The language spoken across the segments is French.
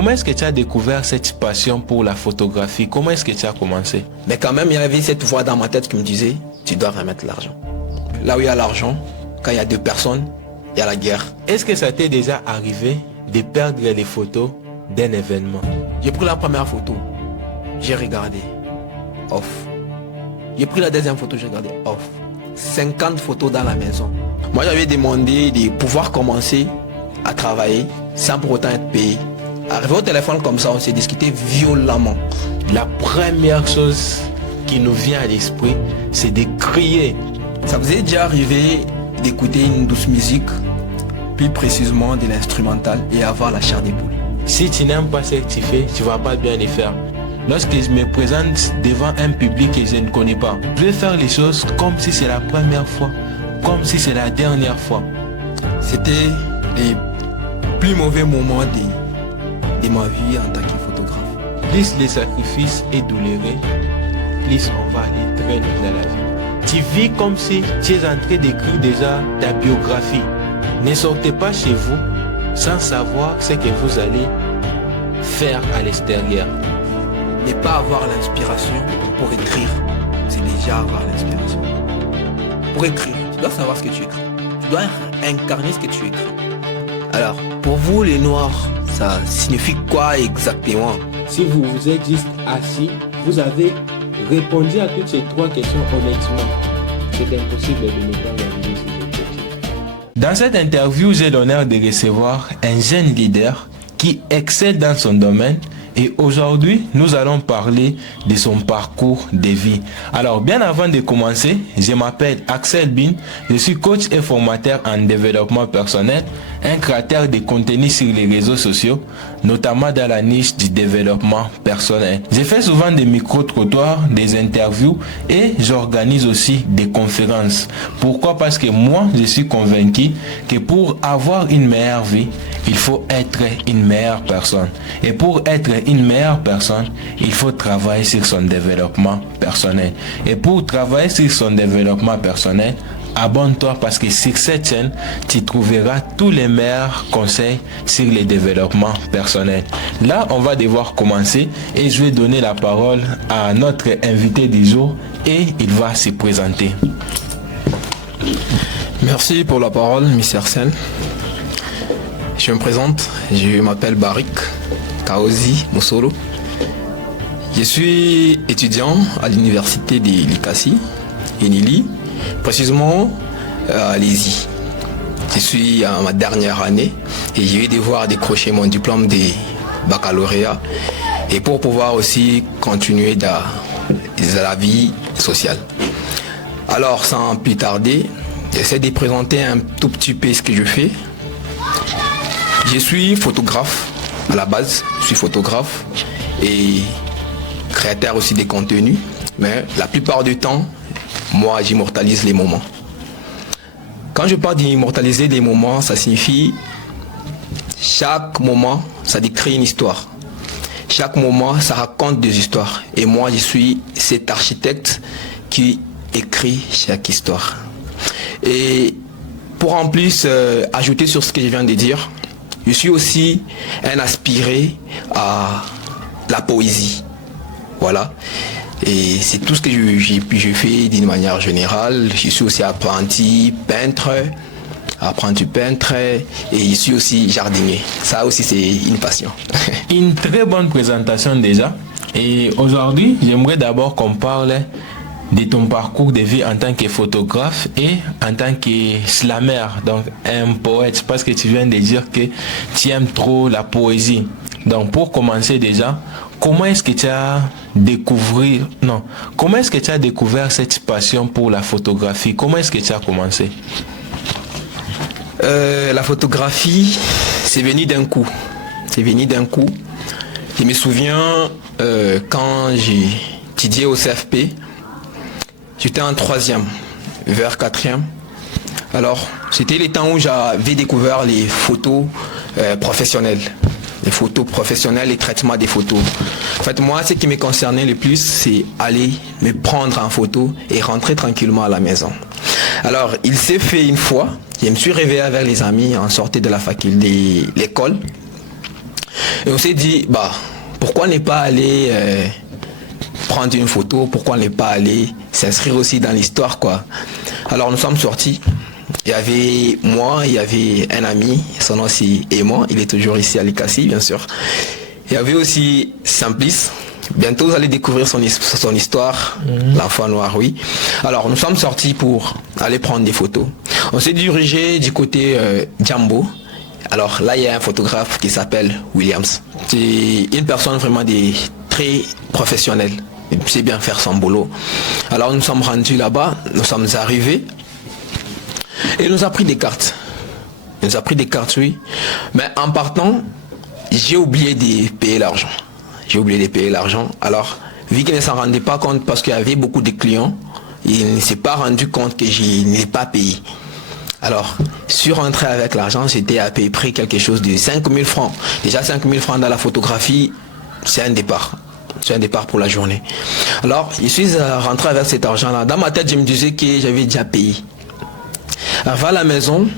Comment est-ce que tu as découvert cette passion pour la photographie? Comment est-ce que tu as commencé? Mais quand même, il y avait cette voix dans ma tête qui me disait, tu dois remettre l'argent. Là où il y a l'argent, quand il y a deux personnes, il y a la guerre. Est-ce que ça t'est déjà arrivé de perdre les photos d'un événement? J'ai pris la première photo, j'ai regardé, off. J'ai pris la deuxième photo, j'ai regardé, off. 50 photos dans la maison. Moi, j'avais demandé de pouvoir commencer à travailler sans pour autant être payé. Arrivé au téléphone comme ça, on s'est discuté violemment. La première chose qui nous vient à l'esprit, c'est de crier. Ça vous est déjà arrivé d'écouter une douce musique, plus précisément de l'instrumental, et avoir la chair des poules? Si tu n'aimes pas ce que tu fais, tu ne vas pas bien les faire. Lorsque je me présente devant un public que je ne connais pas, je vais faire les choses comme si c'est la première fois, comme si c'est la dernière fois. C'était les plus mauvais moments de ma vie en tant que photographe. Plus le sacrifice est douloureux, plus on va aller très loin dans la vie. Tu vis comme si tu es en train d'écrire déjà ta biographie. Ne sortez pas chez vous sans savoir ce que vous allez faire à l'extérieur. Ne pas avoir l'inspiration pour écrire, c'est déjà avoir l'inspiration. Pour écrire, tu dois savoir ce que tu écris. Tu dois incarner ce que tu écris. Alors, pour vous les Noirs, ça signifie quoi exactement? Si vous vous êtes juste assis, vous avez répondu à toutes ces trois questions honnêtement. C'est impossible de ne pas réaliser ces objectifs. Dans cette interview, j'ai l'honneur de recevoir un jeune leader qui excelle dans son domaine. Et aujourd'hui, nous allons parler de son parcours de vie. Alors, bien avant de commencer, je m'appelle Axel Bin, je suis coach et formateur en développement personnel, un créateur de contenu sur les réseaux sociaux, notamment dans la niche du développement personnel. Je fais souvent des micro-trottoirs, des interviews et j'organise aussi des conférences. Pourquoi? Parce que moi, je suis convaincu que pour avoir une meilleure vie, il faut être une meilleure personne. Et pour être une meilleure personne, il faut travailler sur son développement personnel. Et pour travailler sur son développement personnel, abonne-toi parce que sur cette chaîne, tu trouveras tous les meilleurs conseils sur le développement personnel. Là, on va devoir commencer et je vais donner la parole à notre invité du jour et il va se présenter. Merci pour la parole, Miss Arsène. Je me présente, je m'appelle Barik Kaozi Moussolo. Je suis étudiant à l'université de Likasi, Enili, précisément à Lézy. Je suis à ma dernière année et je vais devoir décrocher mon diplôme de baccalauréat et pour pouvoir aussi continuer dans la vie sociale. Alors sans plus tarder, j'essaie de présenter un tout petit peu ce que je fais. Je suis photographe à la base, je suis photographe et créateur aussi des contenus, mais la plupart du temps, moi j'immortalise les moments. Quand je parle d'immortaliser des moments, ça signifie chaque moment, ça décrit une histoire. Chaque moment, ça raconte des histoires. Et moi, je suis cet architecte qui écrit chaque histoire. Et pour en plus ajouter sur ce que je viens de dire, je suis aussi un aspiré à la poésie. Voilà. Et c'est tout ce que je fais d'une manière générale. Je suis aussi apprenti peintre et je suis aussi jardinier. Ça aussi c'est une passion. Une très bonne présentation déjà. Et aujourd'hui, j'aimerais d'abord qu'on parle de ton parcours de vie en tant que photographe et en tant que slammer, donc un poète, parce que tu viens de dire que tu aimes trop la poésie. Donc pour commencer déjà, comment est-ce que tu as découvert cette passion pour la photographie? Comment est-ce que tu as commencé? La photographie, c'est venu d'un coup. Je me souviens quand j'ai étudié au CFP, j'étais en 3e, vers 4e. Alors, c'était les temps où j'avais découvert les photos professionnelles. Les photos professionnelles, les traitements des photos. En fait, moi, ce qui me concernait le plus, c'est aller me prendre en photo et rentrer tranquillement à la maison. Alors, il s'est fait une fois, je me suis réveillé avec les amis en sortant de la faculté, l'école. Et on s'est dit, pourquoi ne pas aller prendre une photo, pourquoi ne pas aller s'inscrire aussi dans l'histoire, quoi. Alors nous sommes sortis. Il y avait moi, il y avait un ami, son nom c'est Aimant, il est toujours ici à Likasi, bien sûr. Il y avait aussi Simplice. Bientôt vous allez découvrir son histoire, l'enfant noir, oui. Alors nous sommes sortis pour aller prendre des photos. On s'est dirigé du côté Djambo. Alors là il y a un photographe qui s'appelle Williams. C'est une personne vraiment très professionnelle. Il sait bien faire son boulot. Alors nous sommes rendus là-bas, nous sommes arrivés. Et il nous a pris des cartes. Il nous a pris des cartes, oui. Mais en partant, j'ai oublié de payer l'argent. Alors, vu qu'il ne s'en rendait pas compte parce qu'il y avait beaucoup de clients, il ne s'est pas rendu compte que je n'ai pas payé. Alors, je suis rentré avec l'argent, c'était à peu près quelque chose de 5 000 francs. Déjà 5 000 francs dans la photographie, c'est un départ. C'est un départ pour la journée. Alors, je suis rentré avec cet argent-là. Dans ma tête, je me disais que j'avais déjà payé. Arrivé à la maison,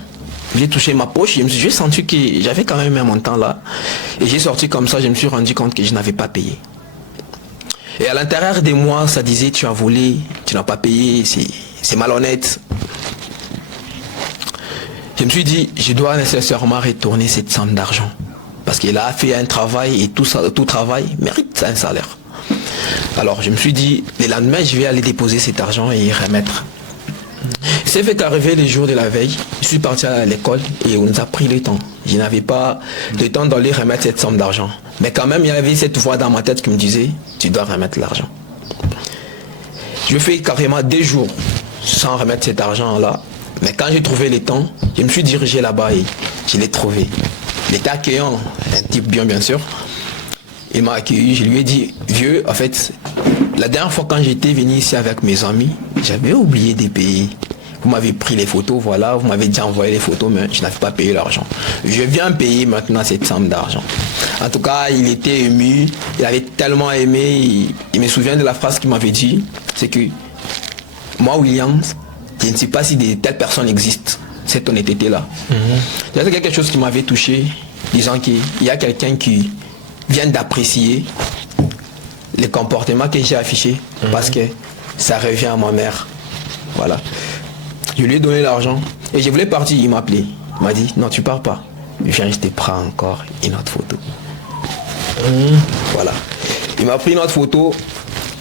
j'ai touché ma poche, j'ai senti que j'avais quand même un montant là. Et j'ai sorti comme ça, je me suis rendu compte que je n'avais pas payé. Et à l'intérieur de moi, ça disait, tu as volé, tu n'as pas payé, c'est malhonnête. Je me suis dit, je dois nécessairement retourner cette somme d'argent. Parce qu'il a fait un travail et tout travail mérite un salaire. Alors je me suis dit, le lendemain, je vais aller déposer cet argent et y remettre. C'est fait qu'arriver les jours de la veille, je suis parti à l'école et on nous a pris le temps. Je n'avais pas le temps d'aller remettre cette somme d'argent. Mais quand même, il y avait cette voix dans ma tête qui me disait, tu dois remettre l'argent. Je fais carrément 2 jours sans remettre cet argent-là. Mais quand j'ai trouvé le temps, je me suis dirigé là-bas et je l'ai trouvé. Il était accueillant, un type bien sûr. Il m'a accueilli, je lui ai dit, vieux, en fait, la dernière fois quand j'étais venu ici avec mes amis, j'avais oublié de payer. Vous m'avez pris les photos, voilà, vous m'avez déjà envoyé les photos, mais je n'avais pas payé l'argent. Je viens payer maintenant cette somme d'argent. En tout cas, il était ému, il avait tellement aimé, il me souvient de la phrase qu'il m'avait dit, c'est que moi, Williams, je ne sais pas si de telles personnes existent, cette honnêteté-là. C'est quelque chose qui m'avait touché, disant qu'il y a quelqu'un qui vient d'apprécier les comportements que j'ai affichés, parce que ça revient à ma mère. Voilà. Je lui ai donné l'argent et je voulais partir, il m'a appelé. Il m'a dit, non, tu pars pas. Viens, je te prends encore une autre photo. Voilà. Il m'a pris une autre photo.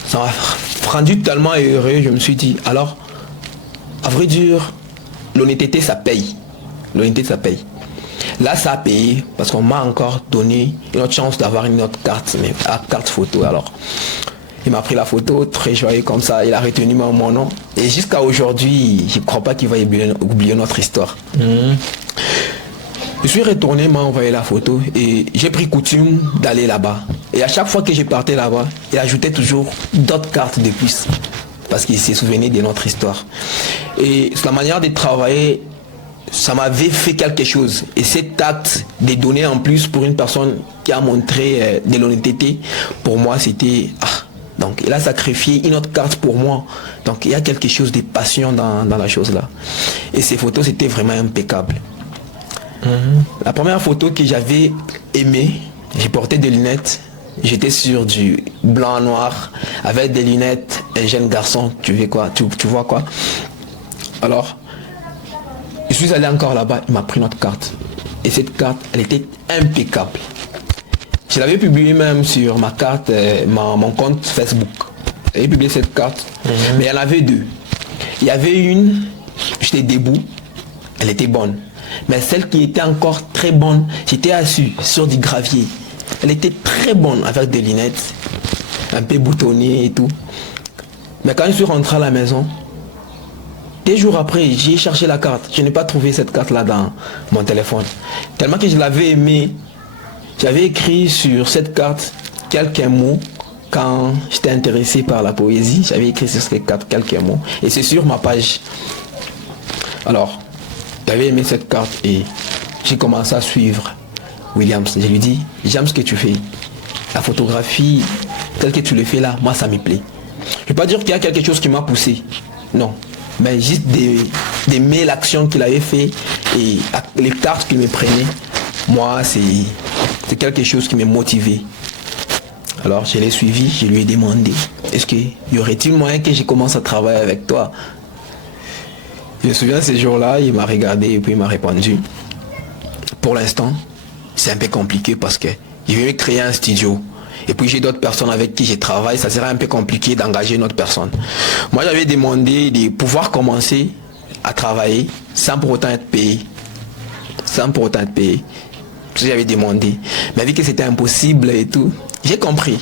Ça m'a rendu tellement heureux. Je me suis dit, alors, à vrai dire, l'honnêteté, ça paye. L'honnêteté, ça paye. Là, ça a payé parce qu'on m'a encore donné une autre chance d'avoir une autre carte, mais carte photo. Alors, il m'a pris la photo, très joyeux comme ça, il a retenu mon nom. Et jusqu'à aujourd'hui, je ne crois pas qu'il va oublier notre histoire. Je suis retourné, m'a envoyé la photo et j'ai pris coutume d'aller là-bas. Et à chaque fois que je partais là-bas, il ajoutait toujours d'autres cartes de plus. Parce qu'il s'est souvenu de notre histoire. Et la manière de travailler, ça m'avait fait quelque chose. Et cet acte de donner en plus pour une personne qui a montré de l'honnêteté, pour moi c'était... Donc il a sacrifié une autre carte pour moi. Donc il y a quelque chose de passion dans la chose là. Et ces photos c'était vraiment impeccable. La première photo que j'avais aimée, j'ai porté des lunettes. J'étais sur du blanc-noir avec des lunettes, un jeune garçon, tu vois quoi. Alors, je suis allé encore là-bas, il m'a pris notre carte. Et cette carte, elle était impeccable. Je l'avais publié même sur ma carte, mon compte Facebook. J'avais publié cette carte, mais il y en avait 2. Il y avait une, j'étais debout, elle était bonne. Mais celle qui était encore très bonne, j'étais assis sur du gravier. Elle était très bonne avec des lunettes, un peu boutonnées et tout. Mais quand je suis rentré à la maison, 2 jours après, j'ai cherché la carte. Je n'ai pas trouvé cette carte-là dans mon téléphone. Tellement que je l'avais aimée, j'avais écrit sur cette carte quelques mots. Quand j'étais intéressé par la poésie, j'avais écrit sur cette carte quelques mots. Et c'est sur ma page. Alors, j'avais aimé cette carte et j'ai commencé à suivre Williams. Je lui dis, j'aime ce que tu fais. La photographie, telle que tu le fais là, moi ça me plaît. Je ne vais pas dire qu'il y a quelque chose qui m'a poussé. Non. Mais juste d'aimer l'action qu'il avait fait et les cartes qu'il me prenait. Moi, C'est quelque chose qui m'a motivé. Alors je l'ai suivi, je lui ai demandé, est-ce qu'il y aurait-il moyen que je commence à travailler avec toi? Je me souviens ces jours-là, il m'a regardé et puis il m'a répondu, pour l'instant, c'est un peu compliqué parce que je vais créer un studio. Et puis j'ai d'autres personnes avec qui je travaille, ça serait un peu compliqué d'engager une autre personne. Moi j'avais demandé de pouvoir commencer à travailler sans pour autant être payé. Sans pour autant être payé. J'avais demandé. Mais vu que c'était impossible et tout, j'ai compris.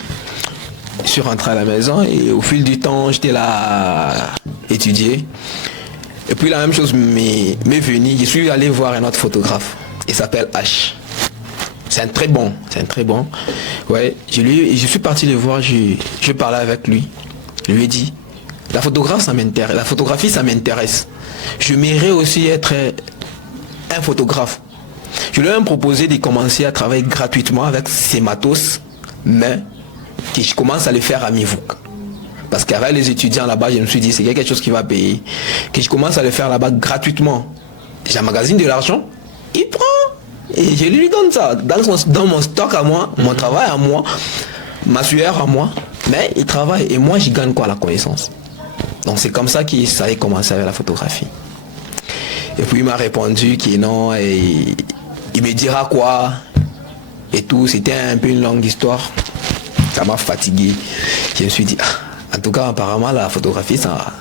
Je suis rentré à la maison et au fil du temps, j'étais là à étudier. Et puis la même chose m'est venue. Je suis allé voir un autre photographe. Il s'appelle H. C'est un très bon. Ouais, je suis parti le voir, je parlais avec lui. Je lui ai dit, la photographie ça m'intéresse. Je m'aimerais aussi être un photographe. Je lui ai même proposé de commencer à travailler gratuitement avec ses matos, mais que je commence à le faire à Mivouk. Parce qu'avec les étudiants là-bas, je me suis dit, c'est quelque chose qui va payer. Que je commence à le faire là-bas gratuitement. J'emmagasine de l'argent, il prend. Et je lui donne ça. Dans mon stock à moi, mon travail à moi, ma sueur à moi. Mais il travaille et moi, je gagne quoi? La connaissance. Donc c'est comme ça que ça a commencé avec la photographie. Et puis il m'a répondu que non, et il me dira quoi et tout. C'était un peu une longue histoire. Ça m'a fatigué. Je me suis dit, en tout cas apparemment la photographie, ça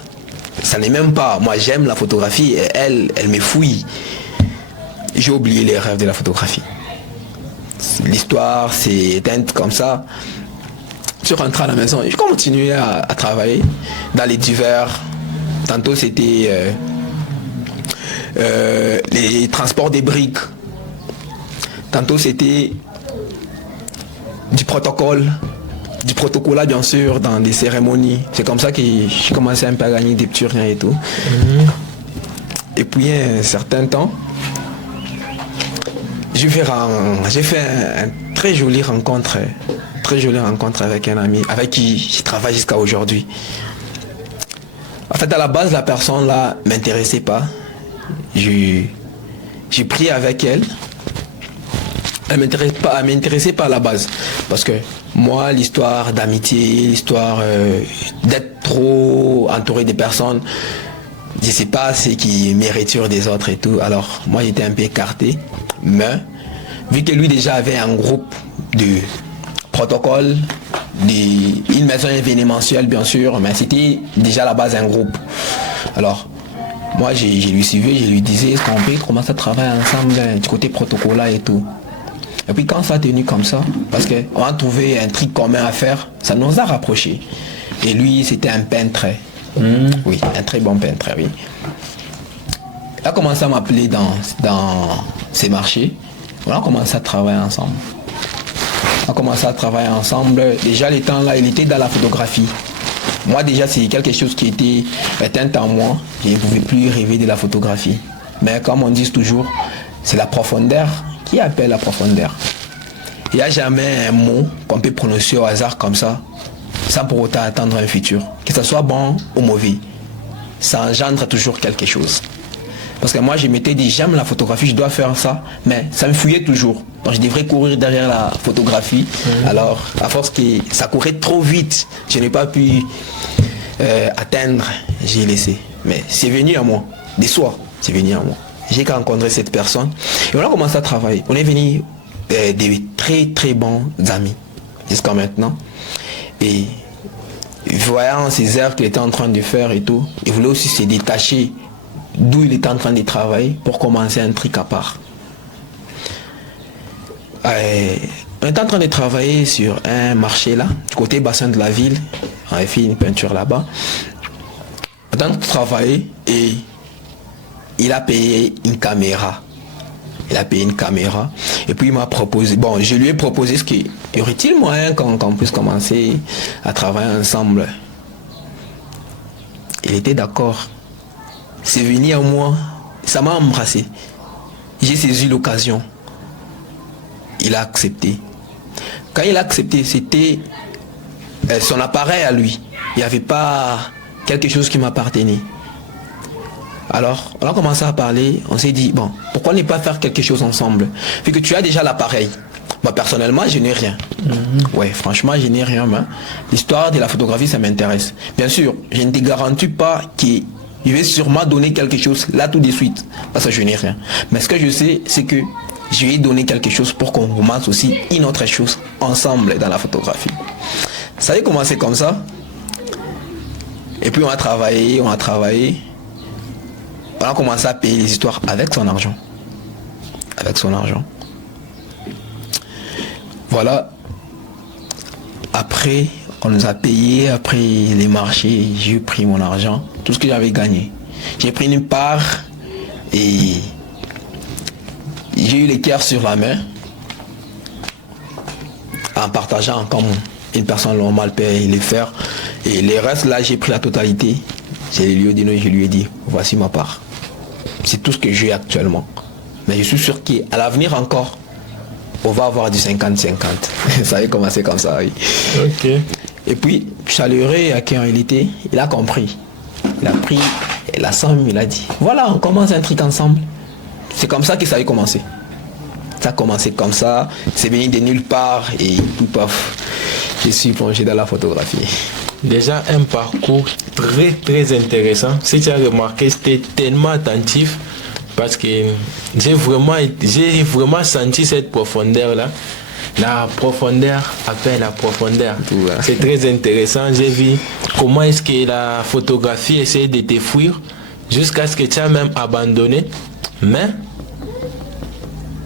n'est même pas. Moi j'aime la photographie et elle me fouille. J'ai oublié les rêves de la photographie. L'histoire s'est éteinte comme ça. Je suis rentré à la maison et je continuais à travailler dans les divers. Tantôt c'était les transports des briques. Tantôt c'était du protocolat bien sûr dans des cérémonies. C'est comme ça que j'ai commencé un peu à gagner des petits riens et tout. Et puis un certain temps, j'ai fait un très jolie rencontre avec un ami avec qui je travaille jusqu'à aujourd'hui. En fait, à la base, la personne là m'intéressait pas. J'ai pris avec elle. Elle m'intéressait pas à la base. Parce que moi, l'histoire d'amitié, l'histoire d'être trop entouré des personnes, je sais pas ce qui m'éraiture des autres et tout. Alors, moi, j'étais un peu écarté. Mais, vu que lui déjà avait un groupe de protocole, une maison événementielle bien sûr, mais c'était déjà à la base un groupe. Alors, moi, je lui suivais, je lui disais, est-ce qu'on peut commencer à travailler ensemble du côté protocole et tout. Et puis quand ça a tenu comme ça, parce qu'on a trouvé un truc commun à faire, ça nous a rapprochés. Et lui, c'était un peintre. Oui, un très bon peintre, oui. Il a commencé à m'appeler dans ses marchés. On a commencé à travailler ensemble. Déjà, les temps là, il était dans la photographie. Moi, déjà, c'est quelque chose qui était éteint en moi. Je ne pouvais plus rêver de la photographie. Mais comme on dit toujours, c'est la profondeur qui appelle la profondeur. Il n'y a jamais un mot qu'on peut prononcer au hasard comme ça, sans pour autant attendre un futur. Que ce soit bon ou mauvais, ça engendre toujours quelque chose. Parce que moi, je m'étais dit, j'aime la photographie, je dois faire ça, mais ça me fuyait toujours. Donc, je devrais courir derrière la photographie. Alors, à force que ça courait trop vite, je n'ai pas pu atteindre, j'ai laissé. Mais c'est venu à moi, de soi, c'est venu à moi. J'ai rencontré cette personne et on a commencé à travailler. On est venus des très très bons amis jusqu'à maintenant. Et voyant ces heures qu'il était en train de faire et tout, il voulait aussi se détacher d'où il était en train de travailler pour commencer un truc à part. On était en train de travailler sur un marché là, du côté bassin de la ville. On avait fait une peinture là-bas. On était en train de travailler et il a payé une caméra. Et puis il m'a proposé, je lui ai proposé ce qu'il y aurait-il moyen qu'on puisse commencer à travailler ensemble. Il était d'accord. C'est venu à moi, ça m'a embrassé. J'ai saisi l'occasion. Il a accepté. Quand il a accepté, c'était son appareil à lui. Il n'y avait pas quelque chose qui m'appartenait. Alors, on a commencé à parler, on s'est dit, pourquoi ne pas faire quelque chose ensemble? Vu que tu as déjà l'appareil, Moi, personnellement, je n'ai rien. Ouais, franchement, je n'ai rien. Mais l'histoire de la photographie, ça m'intéresse. Bien sûr, je ne te garantis pas que je vais sûrement donner quelque chose là tout de suite, parce que je n'ai rien. Mais ce que je sais, c'est que je vais donner quelque chose pour qu'on commence aussi une autre chose ensemble dans la photographie. Ça a commencé comme ça. Et puis on a travaillé. On a commencé à payer les histoires avec son argent. Voilà. Après, on nous a payé. Après les marchés, j'ai pris mon argent. Tout ce que j'avais gagné. J'ai pris une part et j'ai eu les tiers sur la main. En partageant comme une personne normale paye les faire. Et les restes là, j'ai pris la totalité. Je lui ai dit, voici ma part. C'est tout ce que j'ai actuellement. Mais je suis sûr qu'à l'avenir encore, on va avoir du 50-50. Ça a commencé comme ça, oui. Ok. Et puis, chaleureux à qui en réalité, il a compris. Il a pris la somme, il a dit, voilà, on commence un truc ensemble. C'est comme ça que ça a commencé. Ça a commencé comme ça, c'est venu de nulle part et tout paf, je suis plongé dans la photographie. Déjà un parcours très très intéressant. Si tu as remarqué, c'était tellement attentif parce que j'ai vraiment senti cette profondeur-là. La profondeur appelle la profondeur. Ouais. C'est très intéressant. J'ai vu comment est-ce que la photographie essaie de te fuir jusqu'à ce que tu as même abandonné. Mais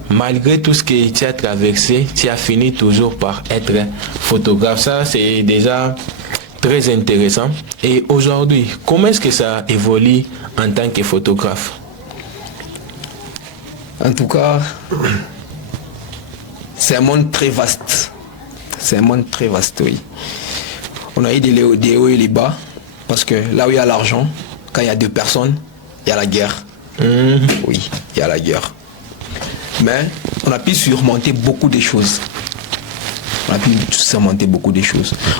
malgré tout ce que tu as traversé, tu as fini toujours par être photographe. Ça, c'est déjà très intéressant. Et aujourd'hui, comment est-ce que ça évolue en tant que photographe? En tout cas, c'est un monde très vaste. C'est un monde très vaste, oui. On a eu des hauts et des bas, parce que là où il y a l'argent, quand il y a deux personnes, il y a la guerre. Oui, il y a la guerre. Mais on a pu surmonter beaucoup de choses.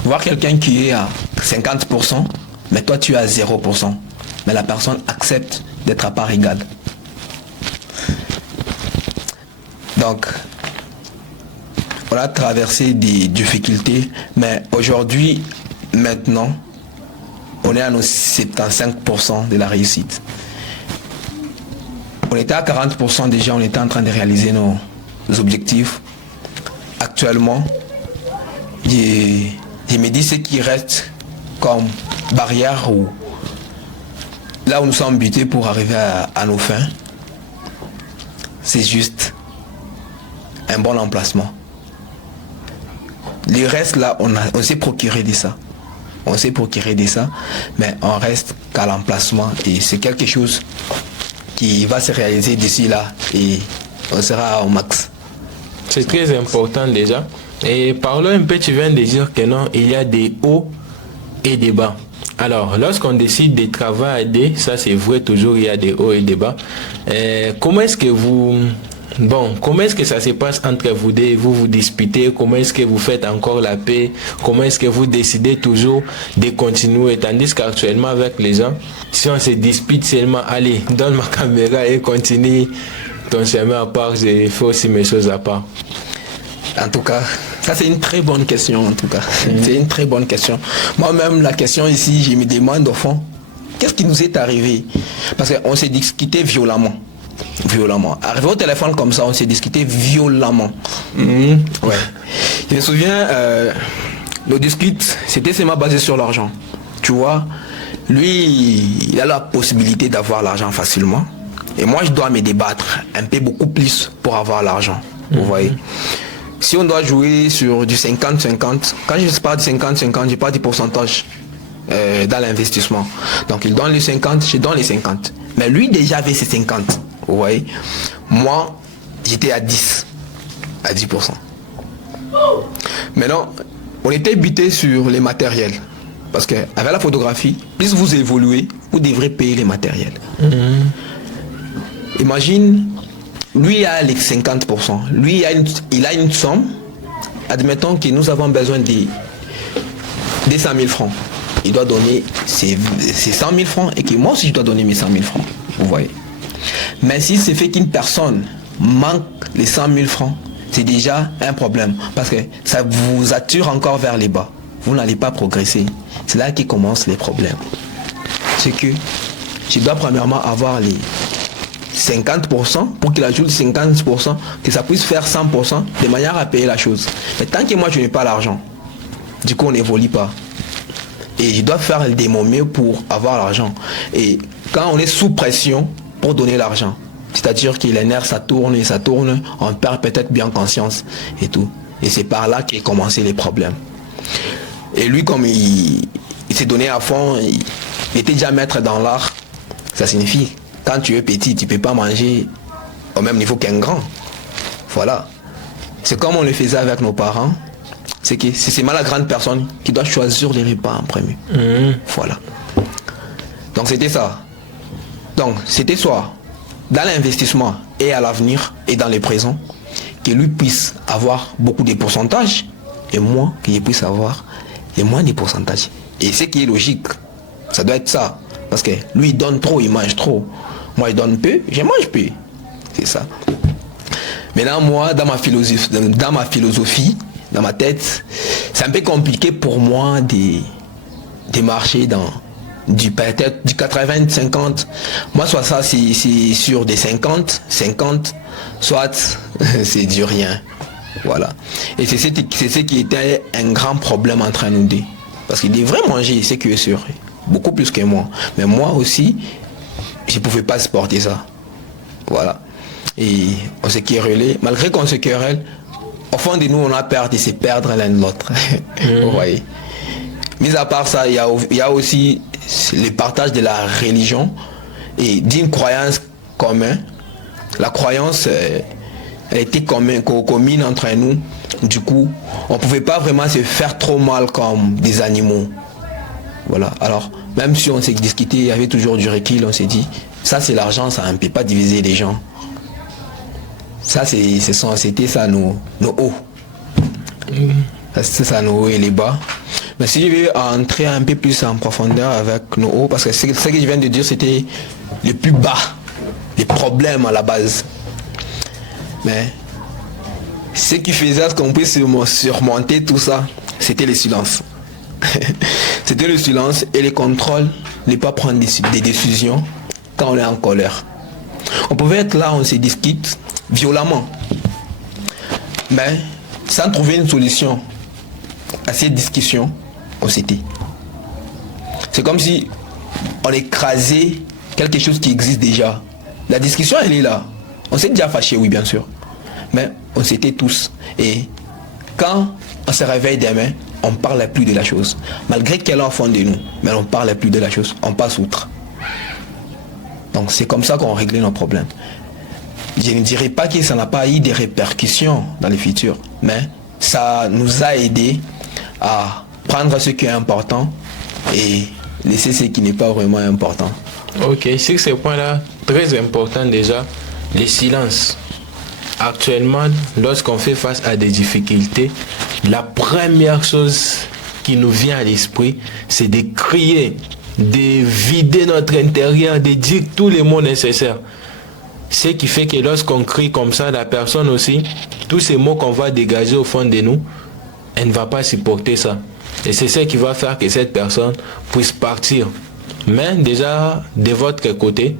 Voir quelqu'un qui est à 50%, mais toi tu es à 0%. Mais la personne accepte d'être à part égale. Donc, on a traversé des difficultés, mais aujourd'hui, maintenant, on est à nos 75% de la réussite. On était à 40% déjà, on était en train de réaliser nos objectifs. Actuellement, je me dis ce qui reste comme barrière ou là où nous sommes butés pour arriver à nos fins, c'est juste un bon emplacement. Le reste là, on s'est procuré de ça. Mais on reste qu'à l'emplacement et c'est quelque chose qui va se réaliser d'ici là et on sera au max. C'est très important déjà. Et parlons un peu, tu viens de dire que non, il y a des hauts et des bas. Alors, lorsqu'on décide de travailler à deux, ça c'est vrai, toujours il y a des hauts et des bas. Comment est-ce que ça se passe entre vous deux? Vous vous disputez? Comment est-ce que vous faites encore la paix? Comment est-ce que vous décidez toujours de continuer? Tandis qu'actuellement avec les gens, si on se dispute seulement, allez, donne ma caméra et continue ton chemin à part, je fais aussi mes choses à part. En tout cas, ça c'est une très bonne question en tout cas. C'est une très bonne question. Moi-même, la question ici, je me demande au fond, qu'est-ce qui nous est arrivé? Parce qu'on s'est discuté violemment. Arrivé au téléphone comme ça, on s'est discuté violemment. Ouais. Je me souviens, nos disputes, c'était seulement basé sur l'argent. Tu vois, lui, il a la possibilité d'avoir l'argent facilement. Et moi, je dois me débattre un peu beaucoup plus pour avoir l'argent. Vous voyez? Si on doit jouer sur du 50-50, quand je parle du 50-50, je parle du pourcentage dans l'investissement. Donc il donne les 50, je donne les 50. Mais lui déjà avait ses 50. Vous voyez? Moi, j'étais à 10%. Maintenant, on était buté sur les matériels. Parce qu'avec la photographie, plus vous évoluez, vous devrez payer les matériels. Imagine, lui a les 50%. Lui, il a une somme. Admettons que nous avons besoin de 100 000 francs. Il doit donner ses 100 000 francs et que moi aussi je dois donner mes 100 000 francs. Vous voyez. Mais si c'est fait qu'une personne manque les 100 000 francs c'est déjà un problème. Parce que ça vous attire encore vers les bas. Vous n'allez pas progresser. C'est là que commencent les problèmes. C'est que je dois premièrement avoir les 50% pour qu'il ajoute 50%, que ça puisse faire 100% de manière à payer la chose. Mais tant que moi je n'ai pas l'argent, du coup on n'évolue pas. Et je dois faire des mon mieux pour avoir l'argent. Et quand on est sous pression pour donner l'argent, c'est-à-dire que les nerfs ça tourne et ça tourne, on perd peut-être bien conscience et tout. Et c'est par là qu'ont commencé les problèmes. Et lui, comme il s'est donné à fond, il était déjà maître dans l'art. Ça signifie, quand tu es petit, tu ne peux pas manger au même niveau qu'un grand. Voilà. C'est comme on le faisait avec nos parents. C'est que c'est mal la grande personne qui doit choisir les repas en premier. Voilà. Donc c'était ça. Donc c'était soit dans l'investissement et à l'avenir et dans le présent, que lui puisse avoir beaucoup de pourcentages et moi, qu'il puisse avoir les moins de pourcentages. Et ce qui est logique, ça doit être ça. Parce que lui, il donne trop, il mange trop. Moi, il donne peu, je mange peu. C'est ça. Maintenant, moi, dans ma philosophie, dans ma tête, c'est un peu compliqué pour moi de marcher dans peut-être du 80-50. Moi, soit ça, c'est sur des 50, soit c'est du rien. Voilà. Et c'est ce qui était un grand problème entre nous deux. Parce qu'il devrait manger, c'est que est sûr. Beaucoup plus que moi. Mais moi aussi, je ne pouvais pas supporter ça. Voilà. Et on se querellait. Malgré qu'on se querelle, au fond de nous, on a peur de se perdre l'un de l'autre. Vous voyez. Mis à part ça, il y a aussi le partage de la religion et d'une croyance commune. La croyance elle était commune entre nous. Du coup, on ne pouvait pas vraiment se faire trop mal comme des animaux. Voilà. Alors, même si on s'est discuté, il y avait toujours du recul, on s'est dit, ça c'est l'argent, ça ne peut pas diviser les gens. Ça, c'était ça nos hauts. C'est ça nos hauts et les bas. Mais si je vais entrer un peu plus en profondeur avec nos hauts, parce que ce que je viens de dire, c'était le plus bas, les problèmes à la base. Mais ce qui faisait qu'on puisse surmonter tout ça, c'était le silence. C'était le silence et le contrôle, ne pas prendre des décisions quand on est en colère. On pouvait être là, on se discute violemment, mais sans trouver une solution à cette discussion, on s'était. C'est comme si on écrasait quelque chose qui existe déjà. La discussion, elle est là. On s'est déjà fâché, oui, bien sûr. Mais on s'était tous. Et quand on se réveille demain, on ne parle plus de la chose. Malgré qu'elle est au fond de nous, mais on ne parle plus de la chose. On passe outre. Donc c'est comme ça qu'on réglait nos problèmes. Je ne dirais pas que ça n'a pas eu des répercussions dans le futur, mais ça nous a aidé à prendre ce qui est important et laisser ce qui n'est pas vraiment important. Ok, sur ce point-là, très important déjà, le silence. Actuellement, lorsqu'on fait face à des difficultés, la première chose qui nous vient à l'esprit, c'est de crier, de vider notre intérieur, de dire tous les mots nécessaires. Ce qui fait que lorsqu'on crie comme ça, la personne aussi, tous ces mots qu'on va dégager au fond de nous, elle ne va pas supporter ça. Et c'est ce qui va faire que cette personne puisse partir. Mais déjà, de votre côté,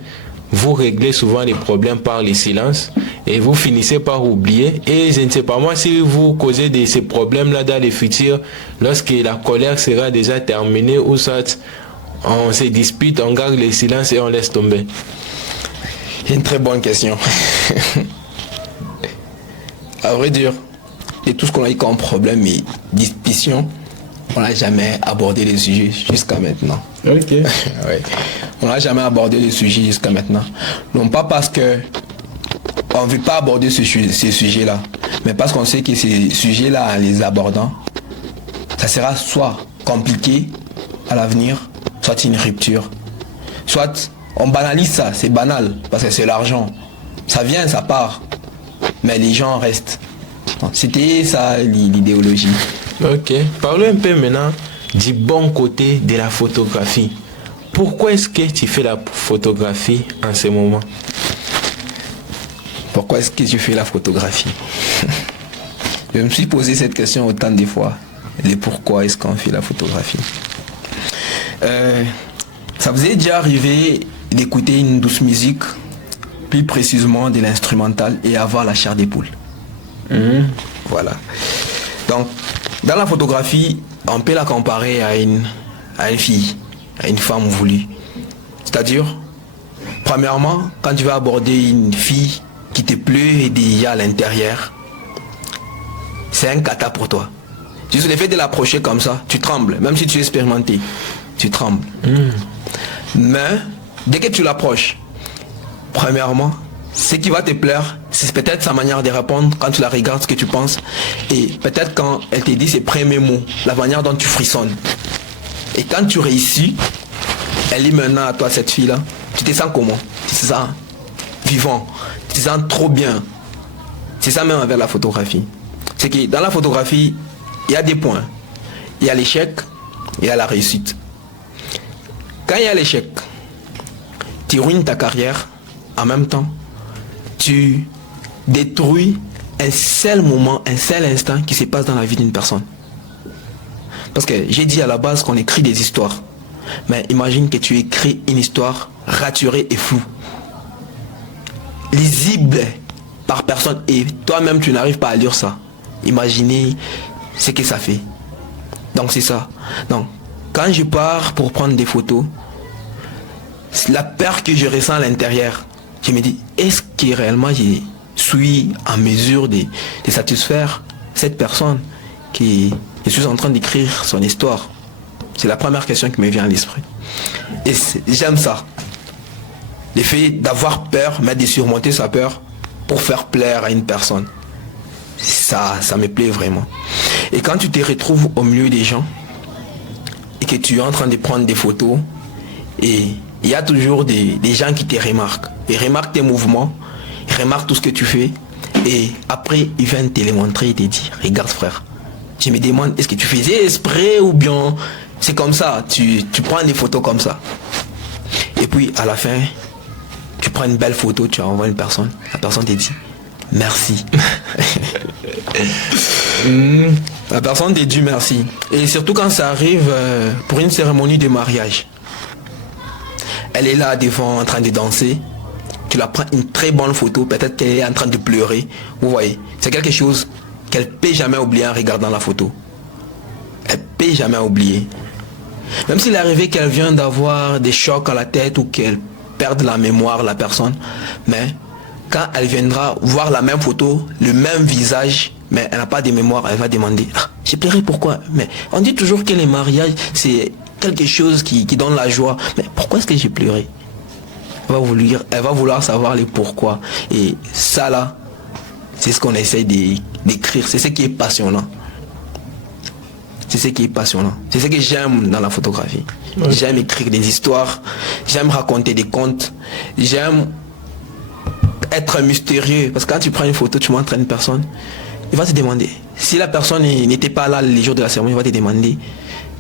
vous réglez souvent les problèmes par le silence et vous finissez par oublier. Et je ne sais pas moi si vous causez de ces problèmes-là dans le futur, lorsque la colère sera déjà terminée ou soit on se dispute, on garde le silence et on laisse tomber. Une très bonne question. À vrai dire, et tout ce qu'on a eu comme problème et discussion, on n'a jamais abordé les sujets jusqu'à maintenant. Ok. Ouais. On n'a jamais abordé les sujets jusqu'à maintenant. Non pas parce que on ne veut pas aborder ces sujets-là, mais parce qu'on sait que ces sujets-là, en les abordant, ça sera soit compliqué à l'avenir, soit une rupture. Soit on banalise ça, c'est banal, parce que c'est l'argent. Ça vient, ça part. Mais les gens restent. C'était ça l'idéologie. Ok. Parlons un peu maintenant du bon côté de la photographie. Pourquoi est-ce que tu fais la photographie en ce moment? Pourquoi est-ce que tu fais la photographie? Je me suis posé cette question autant de fois. Et pourquoi est-ce qu'on fait la photographie? Ça vous est déjà arrivé d'écouter une douce musique, plus précisément de l'instrumental, et avoir la chair des poules? Voilà. Donc, dans la photographie, on peut la comparer à une fille, à une femme voulue. C'est-à-dire, premièrement, quand tu vas aborder une fille qui te plaît et déjà à l'intérieur, c'est un kata pour toi. Juste le fait de l'approcher comme ça, tu trembles. Même si tu es expérimenté, tu trembles. Mais, dès que tu l'approches, premièrement, ce qui va te plaire, c'est peut-être sa manière de répondre quand tu la regardes, ce que tu penses. Et peut-être quand elle te dit ses premiers mots, la manière dont tu frissonnes. Et quand tu réussis, elle dit maintenant à toi, cette fille-là, tu te sens comment? Tu te sens vivant, tu te sens trop bien. C'est ça même avec la photographie. C'est que dans la photographie, il y a des points. Il y a l'échec, il y a la réussite. Quand il y a l'échec, tu ruines ta carrière, en même temps, tu détruis un seul moment, un seul instant qui se passe dans la vie d'une personne. Parce que j'ai dit à la base qu'on écrit des histoires. Mais imagine que tu écris une histoire raturée et floue. Lisible par personne et toi-même tu n'arrives pas à lire ça. Imaginez ce que ça fait. Donc c'est ça. Donc quand je pars pour prendre des photos, la peur que je ressens à l'intérieur, je me dis, est-ce que réellement je suis en mesure de satisfaire cette personne qui je suis en train d'écrire son histoire? C'est la première question qui me vient à l'esprit. Et j'aime ça. Le fait d'avoir peur, mais de surmonter sa peur pour faire plaire à une personne. Ça me plaît vraiment. Et quand tu te retrouves au milieu des gens et que tu es en train de prendre des photos, et il y a toujours des gens qui te remarquent. Ils remarquent tes mouvements, ils remarquent tout ce que tu fais, et après ils viennent te les montrer et te dire, regarde frère, je me demande, est-ce que tu faisais exprès ou bien c'est comme ça, tu prends des photos comme ça. Et puis à la fin, tu prends une belle photo, tu envoies une personne, la personne te dit merci. La personne te dit merci. Et surtout quand ça arrive pour une cérémonie de mariage. Elle est là devant en train de danser. Tu la prends une très bonne photo, peut-être qu'elle est en train de pleurer. Vous voyez, c'est quelque chose qu'elle ne peut jamais oublier en regardant la photo. Elle ne peut jamais oublier. Même s'il est arrivé qu'elle vient d'avoir des chocs à la tête ou qu'elle perde la mémoire, la personne, mais quand elle viendra voir la même photo, le même visage, mais elle n'a pas de mémoire, elle va demander, ah, j'ai pleuré pourquoi? Mais on dit toujours que les mariages, c'est quelque chose qui donne la joie. Mais pourquoi est-ce que j'ai pleuré? Elle va vouloir savoir les pourquoi. Et ça là, c'est ce qu'on essaie d'écrire. C'est ce qui est passionnant. C'est ce qui est passionnant. C'est ce que j'aime dans la photographie. Okay. J'aime écrire des histoires. J'aime raconter des contes. J'aime être mystérieux. Parce que quand tu prends une photo, tu montres à une personne, il va te demander. Si la personne n'était pas là les jours de la cérémonie, il va te demander,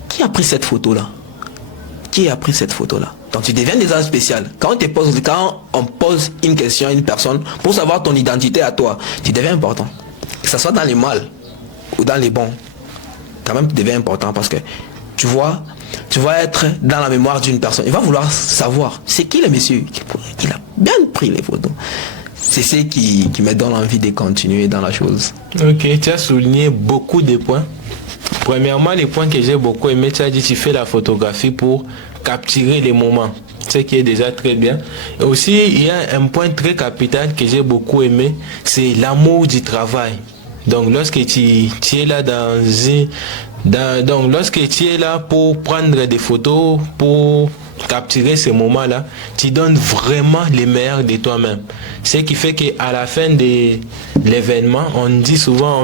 qui a pris cette photo-là? Qui a pris cette photo-là? Donc tu deviens déjà spécial. Quand on pose une question à une personne pour savoir ton identité à toi, tu deviens important. Que ce soit dans les mal ou dans les bons, quand même tu deviens important parce que tu vas être dans la mémoire d'une personne. Il va vouloir savoir c'est qui le monsieur qui a bien pris les photos. C'est ce qui me donne envie de continuer dans la chose. Ok, tu as souligné beaucoup de points. Premièrement, les points que j'ai beaucoup aimé, tu as dit tu fais la photographie pour capturer les moments, ce qui est déjà très bien. Et aussi, il y a un point très capital que j'ai beaucoup aimé, c'est l'amour du travail. Donc, lorsque tu es là lorsque tu es là pour prendre des photos, pour capturer ces moments-là, tu donnes vraiment les meilleurs de toi-même. Ce qui fait qu'à la fin de l'événement, on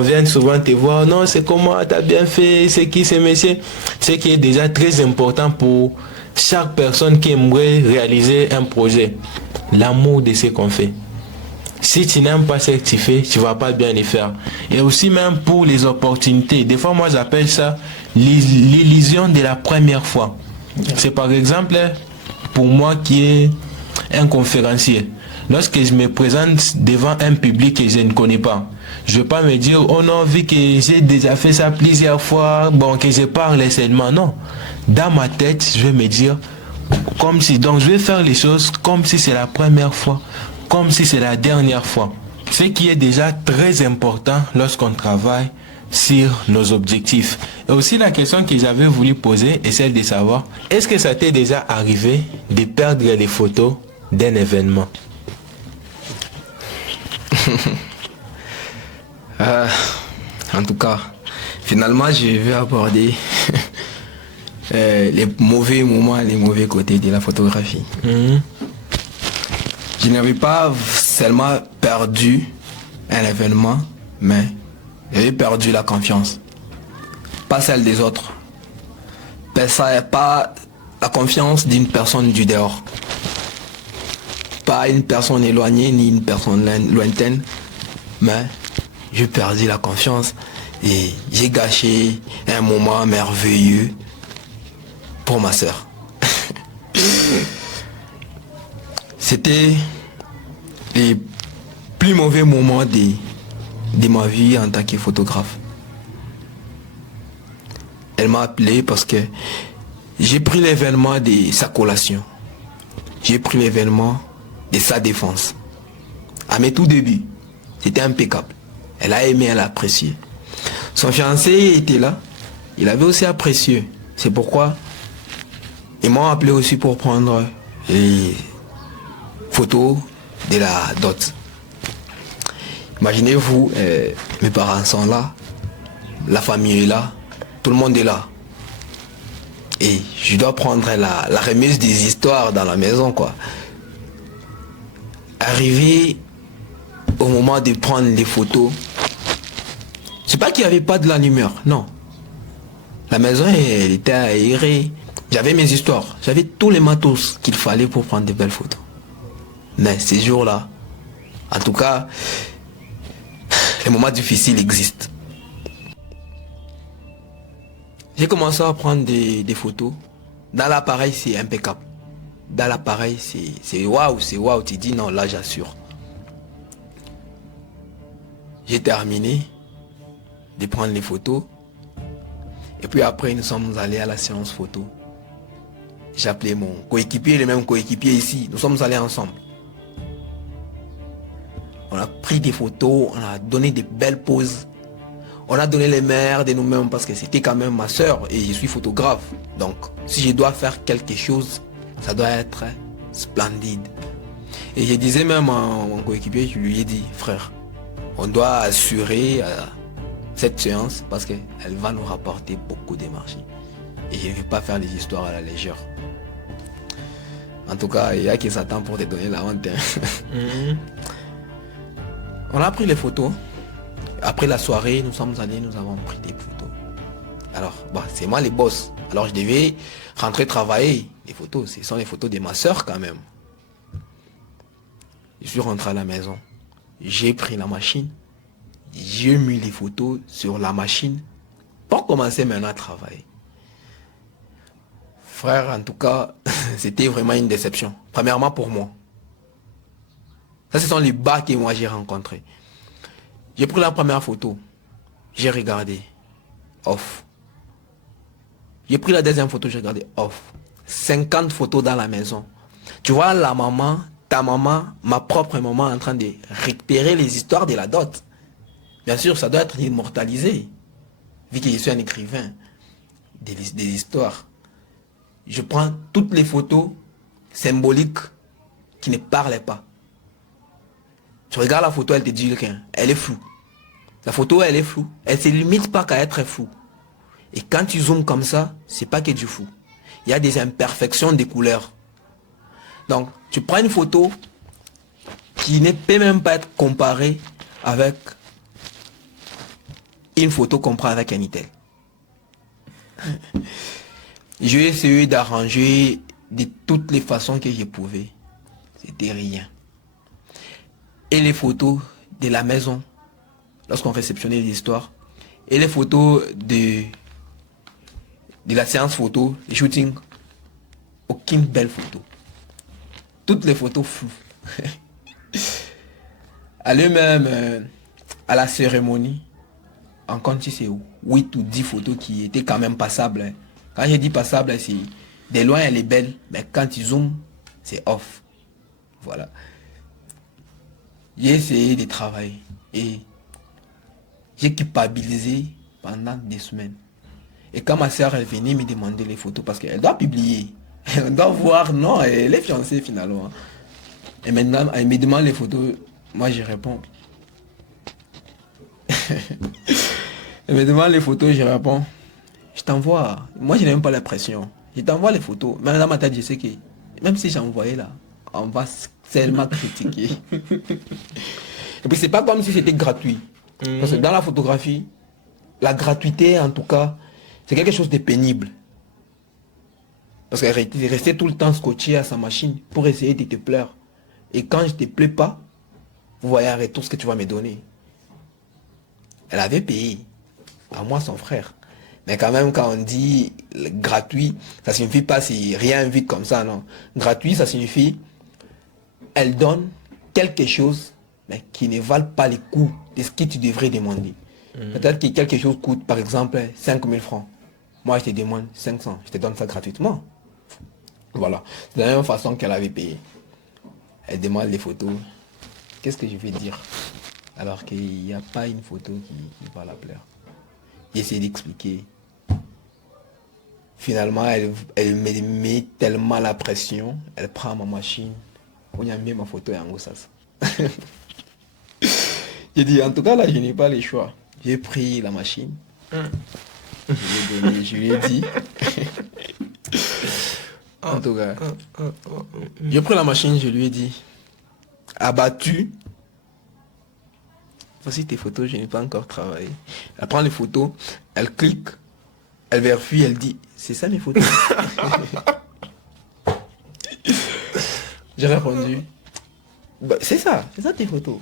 vient souvent te voir, non, c'est comment, t'as bien fait, c'est qui ces messieurs. Ce qui est déjà très important pour chaque personne qui aimerait réaliser un projet. L'amour de ce qu'on fait. Si tu n'aimes pas ce que tu fais, tu ne vas pas bien les faire. Et aussi même pour les opportunités. Des fois, moi, j'appelle ça l'illusion de la première fois. C'est par exemple, pour moi qui est un conférencier. lorsque je me présente devant un public que je ne connais pas, je ne vais pas me dire, oh non, vu que j'ai déjà fait ça plusieurs fois, bon, que je parle seulement. Non. Dans ma tête, je vais me dire, comme si, donc je vais faire les choses comme si c'est la première fois, comme si c'est la dernière fois. Ce qui est déjà très important lorsqu'on travaille sur nos objectifs. Et aussi la question que j'avais voulu poser est celle de savoir, est-ce que ça t'est déjà arrivé de perdre les photos d'un événement? En tout cas, finalement, je vais aborder les mauvais moments, les mauvais côtés de la photographie. Je n'avais pas seulement perdu un événement, mais j'avais perdu la confiance. Pas celle des autres. Pas la confiance d'une personne du dehors. Pas une personne éloignée ni une personne lointaine, mais j'ai perdu la confiance et j'ai gâché un moment merveilleux pour ma sœur. C'était les plus mauvais moments de ma vie en tant que photographe. Elle m'a appelé parce que j'ai pris l'événement de sa collation. J'ai pris l'événement de sa défense. À mes tout débuts, c'était impeccable. Elle a aimé, elle a apprécié. Son fiancé était là. Il avait aussi apprécié. C'est pourquoi ils m'ont appelé aussi pour prendre les photos de la dot. Imaginez-vous, mes parents sont là, la famille est là, tout le monde est là. Et je dois prendre la remise des histoires dans la maison, quoi. Arrivé au moment de prendre les photos, c'est pas qu'il n'y avait pas de la lumière, non. La maison, elle était aérée. J'avais mes histoires, j'avais tous les matos qu'il fallait pour prendre de belles photos. Mais ces jours-là, en tout cas, les moments difficiles existent. J'ai commencé à prendre des photos. Dans l'appareil, c'est impeccable. Dans l'appareil, c'est waouh, c'est waouh. Tu dis non, là, j'assure. J'ai terminé de prendre les photos. Et puis après, nous sommes allés à la séance photo. J'ai appelé mon coéquipier, le même coéquipier ici. Nous sommes allés ensemble. On a pris des photos, on a donné des belles poses. On a donné les meilleurs de nous-mêmes parce que c'était quand même ma soeur et je suis photographe. Donc, si je dois faire quelque chose, ça doit être splendide. Et je disais même à mon coéquipier, je lui ai dit, frère, on doit assurer cette séance parce qu'elle va nous rapporter beaucoup de marchés. Et je ne vais pas faire des histoires à la légère. En tout cas, il y a qui s'attend pour te donner la honte. On a pris les photos. Après la soirée, nous sommes allés, nous avons pris des photos. Alors, c'est moi les boss. Alors je devais rentrer travailler. Les photos, ce sont les photos de ma soeur quand même. Je suis rentré à la maison. J'ai pris la machine. J'ai mis les photos sur la machine pour commencer maintenant à travailler. Frère, en tout cas, c'était vraiment une déception. Premièrement pour moi. Ça, ce sont les bas que moi j'ai rencontrés. J'ai pris la première photo. J'ai regardé. Off. J'ai pris la deuxième photo, j'ai regardé. Off. 50 photos dans la maison. Tu vois la maman, ta maman, ma propre maman en train de récupérer les histoires de la dot. Bien sûr, ça doit être immortalisé. Vu que je suis un écrivain des histoires. Je prends toutes les photos symboliques qui ne parlaient pas. Tu regardes la photo, elle te dit qu'elle est floue. La photo, elle est floue. Elle ne se limite pas qu'à être floue. Et quand tu zoomes comme ça, c'est pas que du flou. Il y a des imperfections des couleurs. Donc, tu prends une photo qui ne peut même pas être comparée avec une photo qu'on prend avec un itel. J'ai essayé d'arranger de toutes les façons que je pouvais. C'était rien. Et les photos de la maison, lorsqu'on réceptionnait l'histoire, et les photos de la séance photo, les shootings, aucune belle photo. Toutes les photos floues. Aller même à la cérémonie, en compte si c'est 8 ou 10 photos qui étaient quand même passables. Hein. Quand j'ai dit passable, c'est de loin elle est belle, mais quand ils zooment, c'est off. Voilà. J'ai essayé de travailler et j'ai culpabilisé pendant des semaines. Et quand ma soeur elle venait me demander les photos, parce qu'elle doit publier, elle doit voir, non, elle est fiancée finalement. Et maintenant, elle me demande les photos, moi je réponds. Elle me demande les photos, je réponds. Je t'envoie. Moi je n'ai même pas l'impression. Je t'envoie les photos. Même dans ma tête, je sais que même si j'envoyais là, on va tellement critiquer. Et puis c'est pas comme si c'était gratuit. Parce que dans la photographie, la gratuité en tout cas, c'est quelque chose de pénible. Parce qu'elle restait tout le temps scotché à sa machine pour essayer de te plaire. Et quand je ne te plais pas, vous voyez un retour ce que tu vas me donner. Elle avait payé. À moi, son frère. Mais quand même, quand on dit gratuit, ça signifie pas si rien vite comme ça, non. Gratuit, ça signifie elle donne quelque chose, mais qui ne valent pas les coûts de ce que tu devrais demander. Peut-être que quelque chose coûte, par exemple, 5000 francs. Moi, je te demande 500. Je te donne ça gratuitement. Voilà. De la même façon qu'elle avait payé. Elle demande les photos. Qu'est-ce que je vais dire? Alors qu'il n'y a pas une photo qui va la plaire. J'essaie d'expliquer. Finalement, elle me met tellement la pression. Elle prend ma machine. On y a mis ma photo et en gros ça. J'ai dit, en tout cas, là, je n'ai pas le choix. J'ai pris la machine. Je lui ai dit. En tout cas. J'ai pris la machine, je lui ai dit. Abattu. Voici tes photos, je n'ai pas encore travaillé. Elle prend les photos, elle clique, elle vérifie, elle dit, c'est ça mes photos. J'ai répondu, bah, c'est ça tes photos.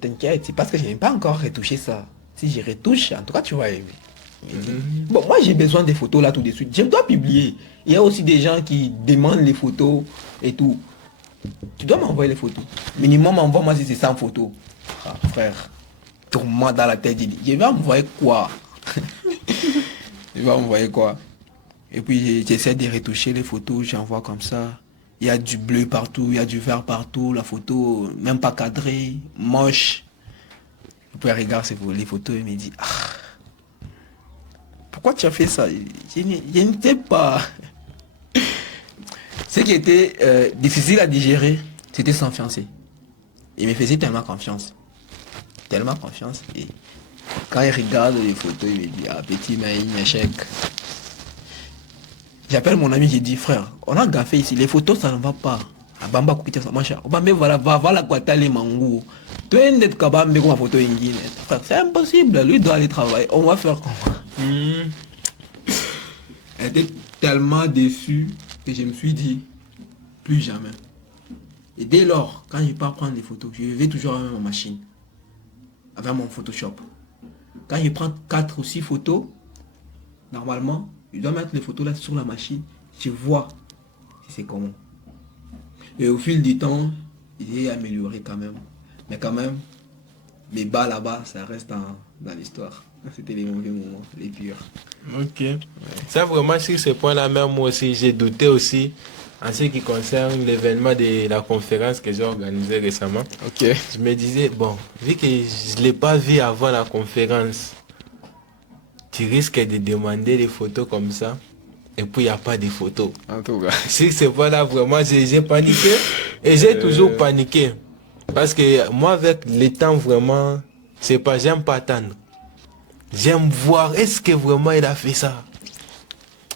T'inquiète, c'est parce que je n'ai pas encore retouché ça. Si je retouche, en tout cas tu vas aimer. Bon, moi j'ai besoin des photos là tout de suite. Je dois publier. Il y a aussi des gens qui demandent les photos et tout. Tu dois m'envoyer les photos. Minimum, envoie-moi si c'est 100 photos. Ah, frère, tourne-moi dans la tête. Je vais envoyer quoi? Je vais envoyer quoi? Et puis j'essaie de retoucher les photos, j'envoie comme ça. Il y a du bleu partout, il y a du vert partout. La photo, même pas cadrée, moche. Et puis elle regarde les photos et me dit, ah, pourquoi tu as fait ça? Je ne sais pas. Ce qui était difficile à digérer, c'était son fiancé. Il me faisait tellement confiance. Tellement confiance. Et quand il regarde les photos, il me dit, ah, petit Maïn, échec. J'appelle mon ami, j'ai dit, frère, on a gaffé ici, les photos, ça ne va pas. Bamba Koukita, ça marche. Mais voilà, va la Guata, les mangous. Tu es net Kabambe, comme photo ingine. Frère, c'est impossible, lui doit aller travailler. On va faire comment? Elle était tellement déçue que je me suis dit, plus jamais. Et dès lors, quand je pars prendre des photos, je vais toujours avec ma machine, avec mon Photoshop. Quand je prends 4 ou 6 photos, normalement, je dois mettre les photos là sur la machine, je vois si c'est comment. Et au fil du temps, j'ai amélioré quand même. Mais quand même, mes bas là-bas, ça reste dans l'histoire. C'était les mauvais moments, les pires. Ok. Ouais. Ça vraiment, sur ce point-là, même moi aussi, j'ai douté aussi en ce qui concerne l'événement de la conférence que j'ai organisée récemment. Ok. Je me disais, bon, vu que je ne l'ai pas vu avant la conférence, tu risques de demander des photos comme ça, et puis il n'y a pas de photos. En tout cas. Sur ce point-là, vraiment, j'ai paniqué, et j'ai toujours paniqué. Parce que moi, avec le temps, vraiment, c'est pas, j'aime pas attendre. J'aime voir, est-ce que vraiment il a fait ça?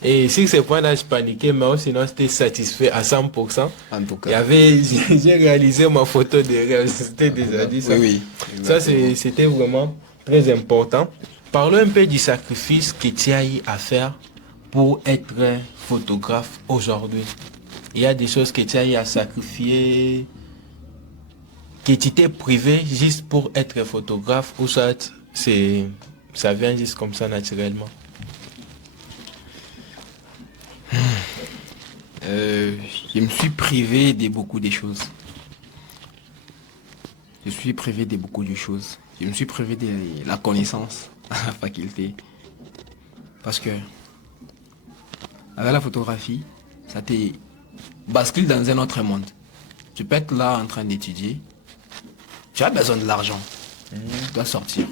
Et sur ce point-là, je paniquais, mais sinon, j'étais satisfait à 100%. En tout cas. J'ai réalisé ma photo de rêve, c'était déjà dit ça. Oui. Ça, c'était vraiment très important. Parlons un peu du sacrifice que tu as eu à faire pour être photographe aujourd'hui. Il y a des choses que tu as eu à sacrifier, que tu t'es privé juste pour être photographe, ou soit ça vient juste comme ça naturellement? Je me suis privé de beaucoup de choses. je suis privé de beaucoup de choses. Je me suis privé de la connaissance à la faculté. Parce que, avec la photographie, ça te bascule dans un autre monde. Tu peux être là en train d'étudier. Tu as besoin de l'argent. Tu dois sortir.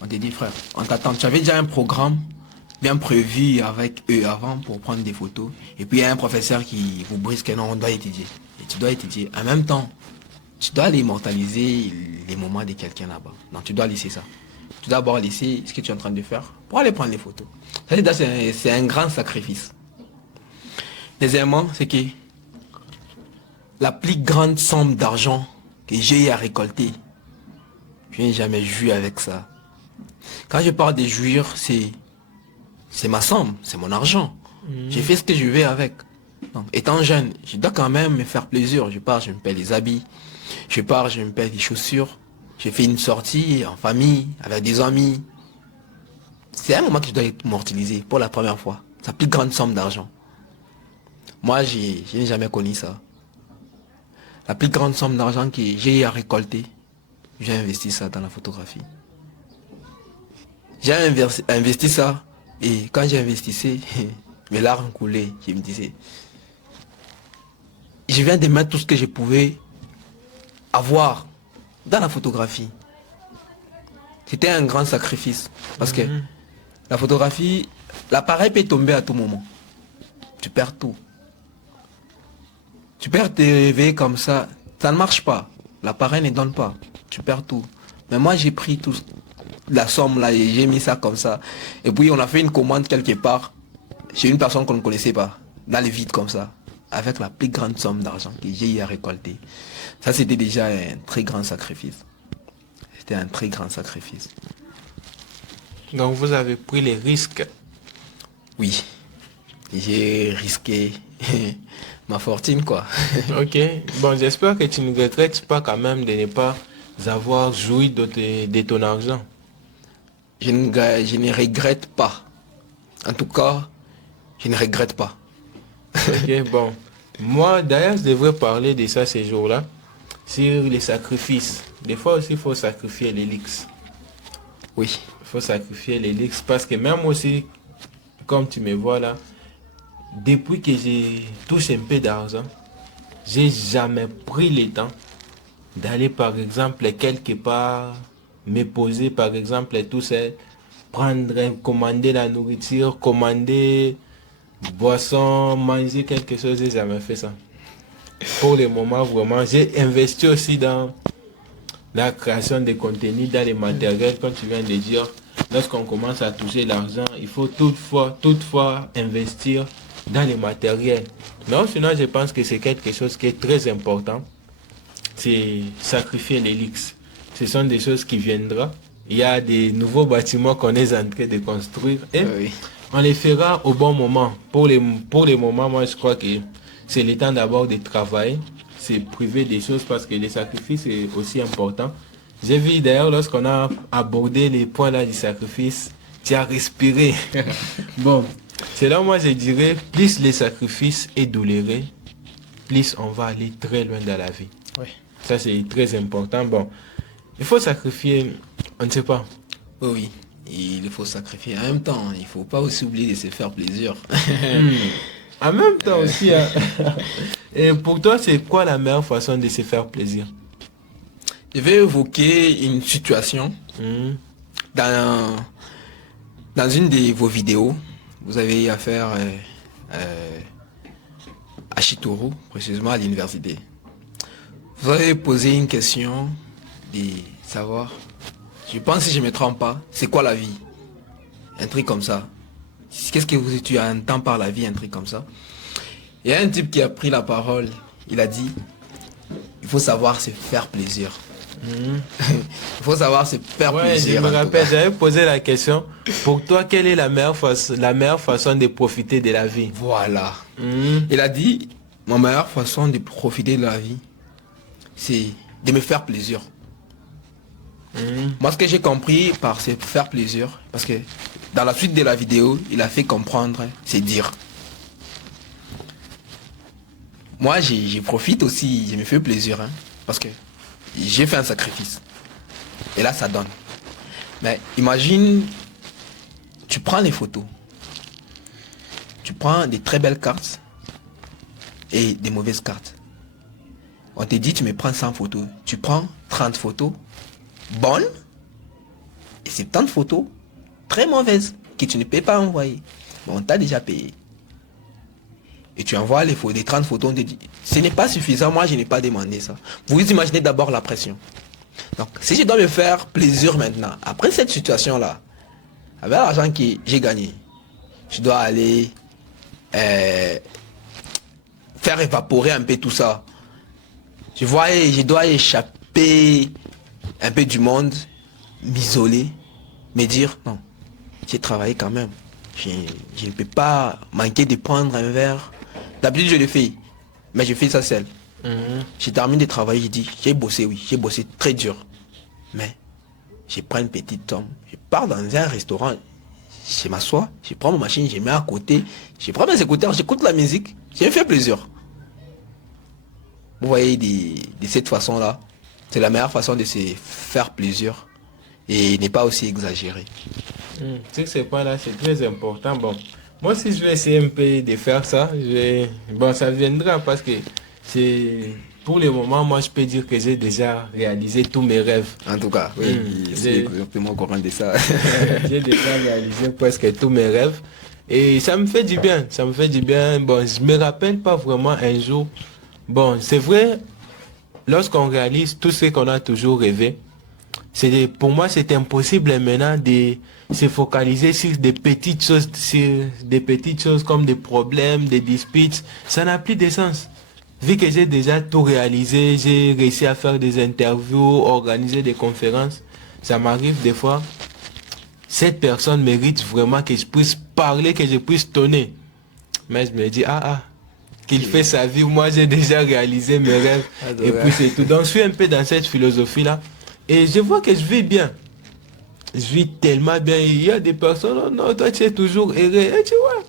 On te dit, frère, on t'attend. Tu avais déjà un programme bien prévu avec eux avant pour prendre des photos. Et puis il y a un professeur qui vous brise que non, on doit étudier. Et tu dois étudier. En même temps, tu dois aller immortaliser les moments de quelqu'un là-bas. Non, tu dois laisser ça. Tu dois d'abord laisser ce que tu es en train de faire pour aller prendre les photos. C'est un grand sacrifice. Deuxièmement, c'est que la plus grande somme d'argent que j'ai à récolter, je n'ai jamais joué avec ça. Quand je parle de jouir, c'est ma somme, c'est mon argent. J'ai fait ce que je veux avec. Donc, étant jeune, je dois quand même me faire plaisir. Je pars, je me paie les habits. Je pars, je me paie des chaussures. J'ai fait une sortie en famille, avec des amis. C'est un moment que je dois immortaliser pour la première fois. C'est la plus grande somme d'argent. Moi, je n'ai jamais connu ça. La plus grande somme d'argent que j'ai à récolter, j'ai investi ça dans la photographie. J'ai investi ça et quand j'ai investi, mes larmes coulaient. Je me disais, je viens de mettre tout ce que je pouvais avoir dans la photographie. C'était un grand sacrifice parce que la photographie, l'appareil peut tomber à tout moment. Tu perds tout. Tu perds tes réveils comme ça, ça ne marche pas. L'appareil ne donne pas. Tu perds tout. Mais moi j'ai pris tout la somme là et j'ai mis ça comme ça. Et puis on a fait une commande quelque part chez une personne qu'on ne connaissait pas, dans le vide comme ça, avec la plus grande somme d'argent que j'ai eu à récolter. Ça c'était déjà un très grand sacrifice. C'était un très grand sacrifice. Donc vous avez pris les risques. Oui, j'ai risqué ma fortune quoi. Ok, bon j'espère que tu ne regrettes pas quand même de ne pas avoir joui de ton argent. Je ne regrette pas. En tout cas, je ne regrette pas. Ok, bon. Moi, d'ailleurs, je devrais parler de ça ces jours-là, sur les sacrifices. Des fois aussi, il faut sacrifier les leaks. Oui. Il faut sacrifier les leaks parce que même aussi, comme tu me vois là, depuis que j'ai touché un peu d'argent, j'ai jamais pris le temps d'aller par exemple quelque part me poser par exemple tout seul, commander la nourriture, commander boisson, manger quelque chose, j'ai jamais fait ça. Pour le moment vraiment, j'ai investi aussi dans la création de contenu, dans les matériels, comme tu viens de dire. Lorsqu'on commence à toucher l'argent, il faut toutefois investir dans les matériels. Non, sinon je pense que c'est quelque chose qui est très important. C'est sacrifier les leaks. Ce sont des choses qui viendront. Il y a des nouveaux bâtiments qu'on est en train de construire et oui, on les fera au bon moment. Pour les moments, moi je crois que c'est le temps d'abord de travailler, c'est priver des choses parce que les sacrifices est aussi important. J'ai vu d'ailleurs lorsqu'on a abordé les points là du sacrifice, tu as respiré. Bon, c'est là moi je dirais, plus les sacrifices est douloureux, plus on va aller très loin dans la vie. Oui. Ça c'est très important. Bon, il faut sacrifier, on ne sait pas. Oui, il faut sacrifier. En même temps, il ne faut pas aussi oublier de se faire plaisir. En même temps aussi. Hein. Et pour toi, c'est quoi la meilleure façon de se faire plaisir? Je vais évoquer une situation. Dans une de vos vidéos, vous avez affaire à Chitoro, précisément à l'université. Vous avez posé une question de savoir, je pense si je ne me trompe pas, c'est quoi la vie? Un truc comme ça. Qu'est-ce que tu entends par la vie, un truc comme ça? Il y a un type qui a pris la parole, il a dit, il faut savoir se faire plaisir. Il faut savoir se faire plaisir. Je me rappelle, j'avais posé la question, pour toi, quelle est la meilleure façon de profiter de la vie? Voilà. Il a dit, ma meilleure façon de profiter de la vie, c'est de me faire plaisir. Moi, ce que j'ai compris par se faire plaisir, parce que dans la suite de la vidéo, il a fait comprendre, c'est dire. Moi, j'y profite aussi, je me fais plaisir, hein, parce que j'ai fait un sacrifice. Et là, ça donne. Mais imagine, tu prends les photos. Tu prends des très belles cartes et des mauvaises cartes. On te dit, tu me prends 100 photos. Tu prends 30 photos bonnes et 70 photos très mauvaises que tu ne peux pas envoyer. Mais on t'a déjà payé. Et tu envoies les photos, les 30 photos, on te dit, ce n'est pas suffisant, moi je n'ai pas demandé ça. Vous imaginez d'abord la pression. Donc, si je dois me faire plaisir maintenant, après cette situation-là, avec l'argent que j'ai gagné, je dois aller faire évaporer un peu tout ça. Je dois échapper un peu du monde, m'isoler, me dire, non, j'ai travaillé quand même. Je ne peux pas manquer de prendre un verre. D'habitude, je le fais, mais je fais ça seul. J'ai terminé de travailler, j'ai dit, j'ai bossé, oui, j'ai bossé très dur. Mais je prends une petite somme, je pars dans un restaurant, je m'assois, je prends ma machine, je mets à côté, je prends mes écouteurs, j'écoute la musique, je me fais plaisir. Vous voyez, de cette façon-là, c'est la meilleure façon de se faire plaisir et ne pas aussi exagérer. Sur ce point-là, c'est très important. Bon, moi, si je vais essayer un peu de faire ça, bon, ça viendra parce que pour le moment, moi, je peux dire que j'ai déjà réalisé tous mes rêves. En tout cas, oui, c'est exactement au courant de ça. J'ai déjà réalisé presque tous mes rêves. Et ça me fait du bien, ça me fait du bien. Bon, je me rappelle pas vraiment un jour. Bon, c'est vrai, lorsqu'on réalise tout ce qu'on a toujours rêvé, pour moi, c'est impossible maintenant de se focaliser sur des petites choses comme des problèmes, des disputes. Ça n'a plus de sens. Vu que j'ai déjà tout réalisé, j'ai réussi à faire des interviews, organiser des conférences, ça m'arrive des fois, cette personne mérite vraiment que je puisse parler, que je puisse tonner. Mais je me dis, qu'il fait sa vie, moi j'ai déjà réalisé mes rêves. Et puis c'est tout. Donc je suis un peu dans cette philosophie-là. Et je vois que je vis bien. Je vis tellement bien. Il y a des personnes, oh non, toi tu es toujours erré. Et tu vois,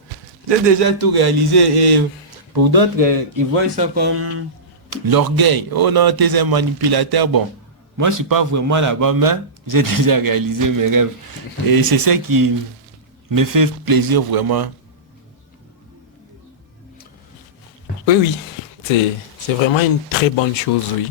j'ai déjà tout réalisé. Et pour d'autres, ils voient ça comme l'orgueil. Oh non, tu es un manipulateur. Bon, moi je suis pas vraiment là-bas, mais j'ai déjà réalisé mes rêves. Et c'est ça qui me fait plaisir vraiment. Oui, c'est vraiment une très bonne chose, oui.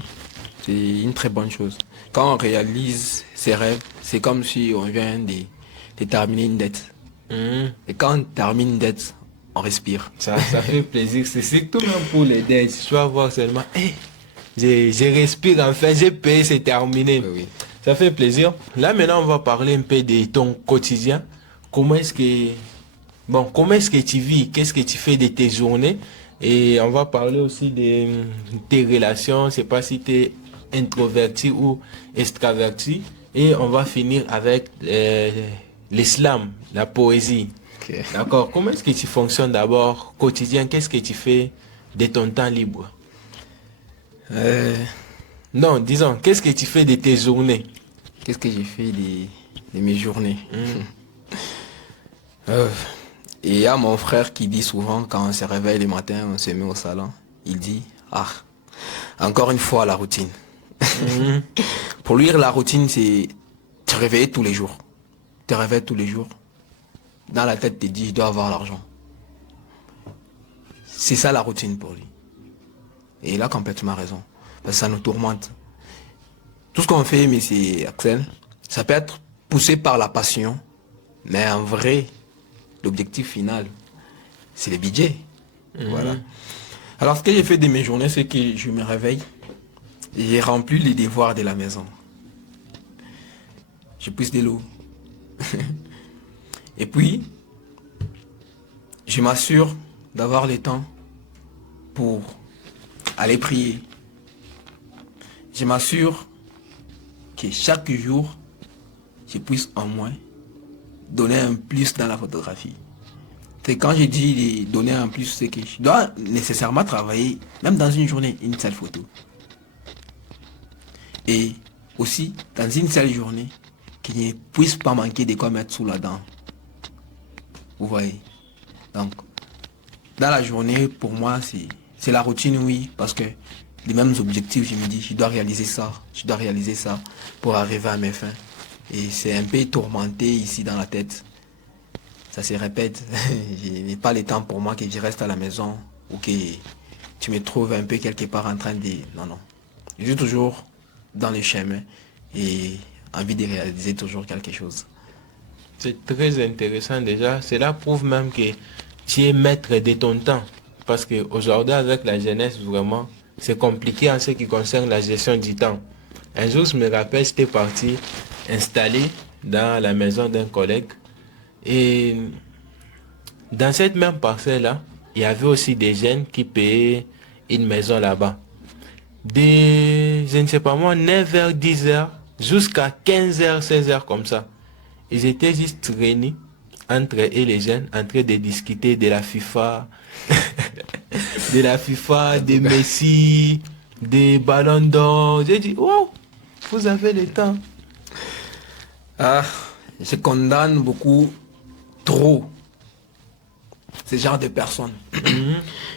C'est une très bonne chose. Quand on réalise ses rêves, c'est comme si on vient de terminer une dette. Et quand on termine une dette, on respire. Ça fait plaisir. C'est surtout même pour les dettes. Je dois voir seulement, je respire enfin, j'ai payé, c'est terminé. Oui. Ça fait plaisir. Là maintenant, on va parler un peu de ton quotidien. Comment est-ce que tu vis? Qu'est-ce que tu fais de tes journées? Et on va parler aussi de tes relations. Je ne sais pas si tu es introverti ou extraverti. Et on va finir avec l'islam, la poésie. Okay. D'accord. Comment est-ce que tu fonctionnes d'abord quotidien? Qu'est-ce que tu fais de ton temps libre? Non, disons, qu'est-ce que tu fais de tes journées? Qu'est-ce que j'ai fait de mes journées? Et il y a mon frère qui dit souvent, quand on se réveille le matin, on se met au salon, il dit, encore une fois la routine. Pour lui, la routine, c'est te réveiller tous les jours. Te réveilles tous les jours. Dans la tête, tu te dis, je dois avoir l'argent. C'est ça la routine pour lui. Et il a complètement raison. Parce que ça nous tourmente. Tout ce qu'on fait, mais c'est Axel, ça peut être poussé par la passion, mais en vrai, l'objectif final, c'est le budget. Voilà. Alors, ce que j'ai fait de mes journées, c'est que je me réveille et j'ai rempli les devoirs de la maison. Je pousse de l'eau. Et puis, je m'assure d'avoir le temps pour aller prier. Je m'assure que chaque jour, je puisse au moins donner un plus dans la photographie. C'est quand je dis de donner un plus, c'est que je dois nécessairement travailler, même dans une journée, une seule photo. Et aussi, dans une seule journée, qu'il ne puisse pas manquer de quoi mettre sous la dent. Vous voyez? Donc, dans la journée, pour moi, c'est la routine, oui, parce que les mêmes objectifs. Je me dis, je dois réaliser ça pour arriver à mes fins. Et c'est un peu tourmenté ici dans la tête. Ça se répète. Je n'ai pas le temps pour moi que je reste à la maison ou que tu me trouves un peu quelque part en train de... Non. Je suis toujours dans le chemin et envie de réaliser toujours quelque chose. C'est très intéressant déjà. Cela prouve même que tu es maître de ton temps. Parce qu'aujourd'hui, avec la jeunesse, vraiment, c'est compliqué en ce qui concerne la gestion du temps. Un jour, je me rappelle, j'étais parti installé dans la maison d'un collègue. Et dans cette même parcelle-là, il y avait aussi des jeunes qui payaient une maison là-bas. Je ne sais pas moi, 9h, 10h, jusqu'à 15h, 16h comme ça. Ils étaient juste réunis entre eux et les jeunes, en train de discuter de la FIFA, de la FIFA, de Messi, des ballons d'or. J'ai dit, wow, vous avez le temps. Ah, je condamne beaucoup, trop, ce genre de personnes.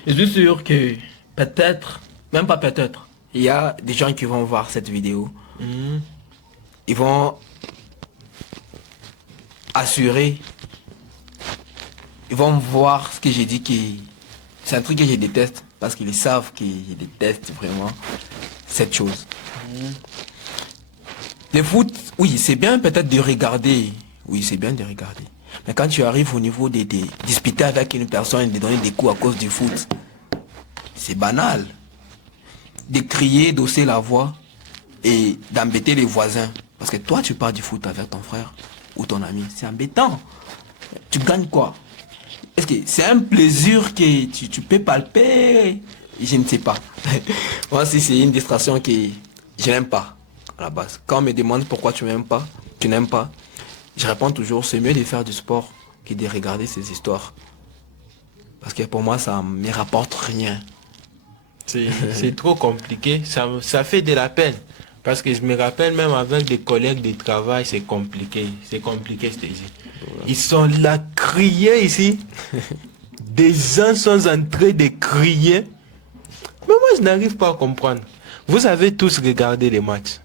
Je suis sûr que peut-être, même pas peut-être, il y a des gens qui vont voir cette vidéo. Ils vont assurer, ils vont voir ce que j'ai dit, que c'est un truc que je déteste, parce qu'ils savent que je déteste vraiment cette chose. Le foot, oui, c'est bien peut-être de regarder. Oui, c'est bien de regarder. Mais quand tu arrives au niveau de disputer avec une personne, de donner des coups à cause du foot, c'est banal. De crier, d'hausser la voix et d'embêter les voisins. Parce que toi, tu pars du foot avec ton frère ou ton ami. C'est embêtant. Tu gagnes quoi? Est-ce que c'est un plaisir que tu peux palper? Je ne sais pas. Moi, si c'est une distraction que je n'aime pas. À la base. Quand on me demande pourquoi tu n'aimes pas, je réponds toujours, c'est mieux de faire du sport que de regarder ces histoires. Parce que pour moi, ça ne me rapporte rien. C'est trop compliqué, ça fait de la peine. Parce que je me rappelle même avec des collègues de travail, c'est compliqué, je te dis. Ils sont là, crier ici. Des gens sont en train de crier. Mais moi, je n'arrive pas à comprendre. Vous avez tous regardé les matchs.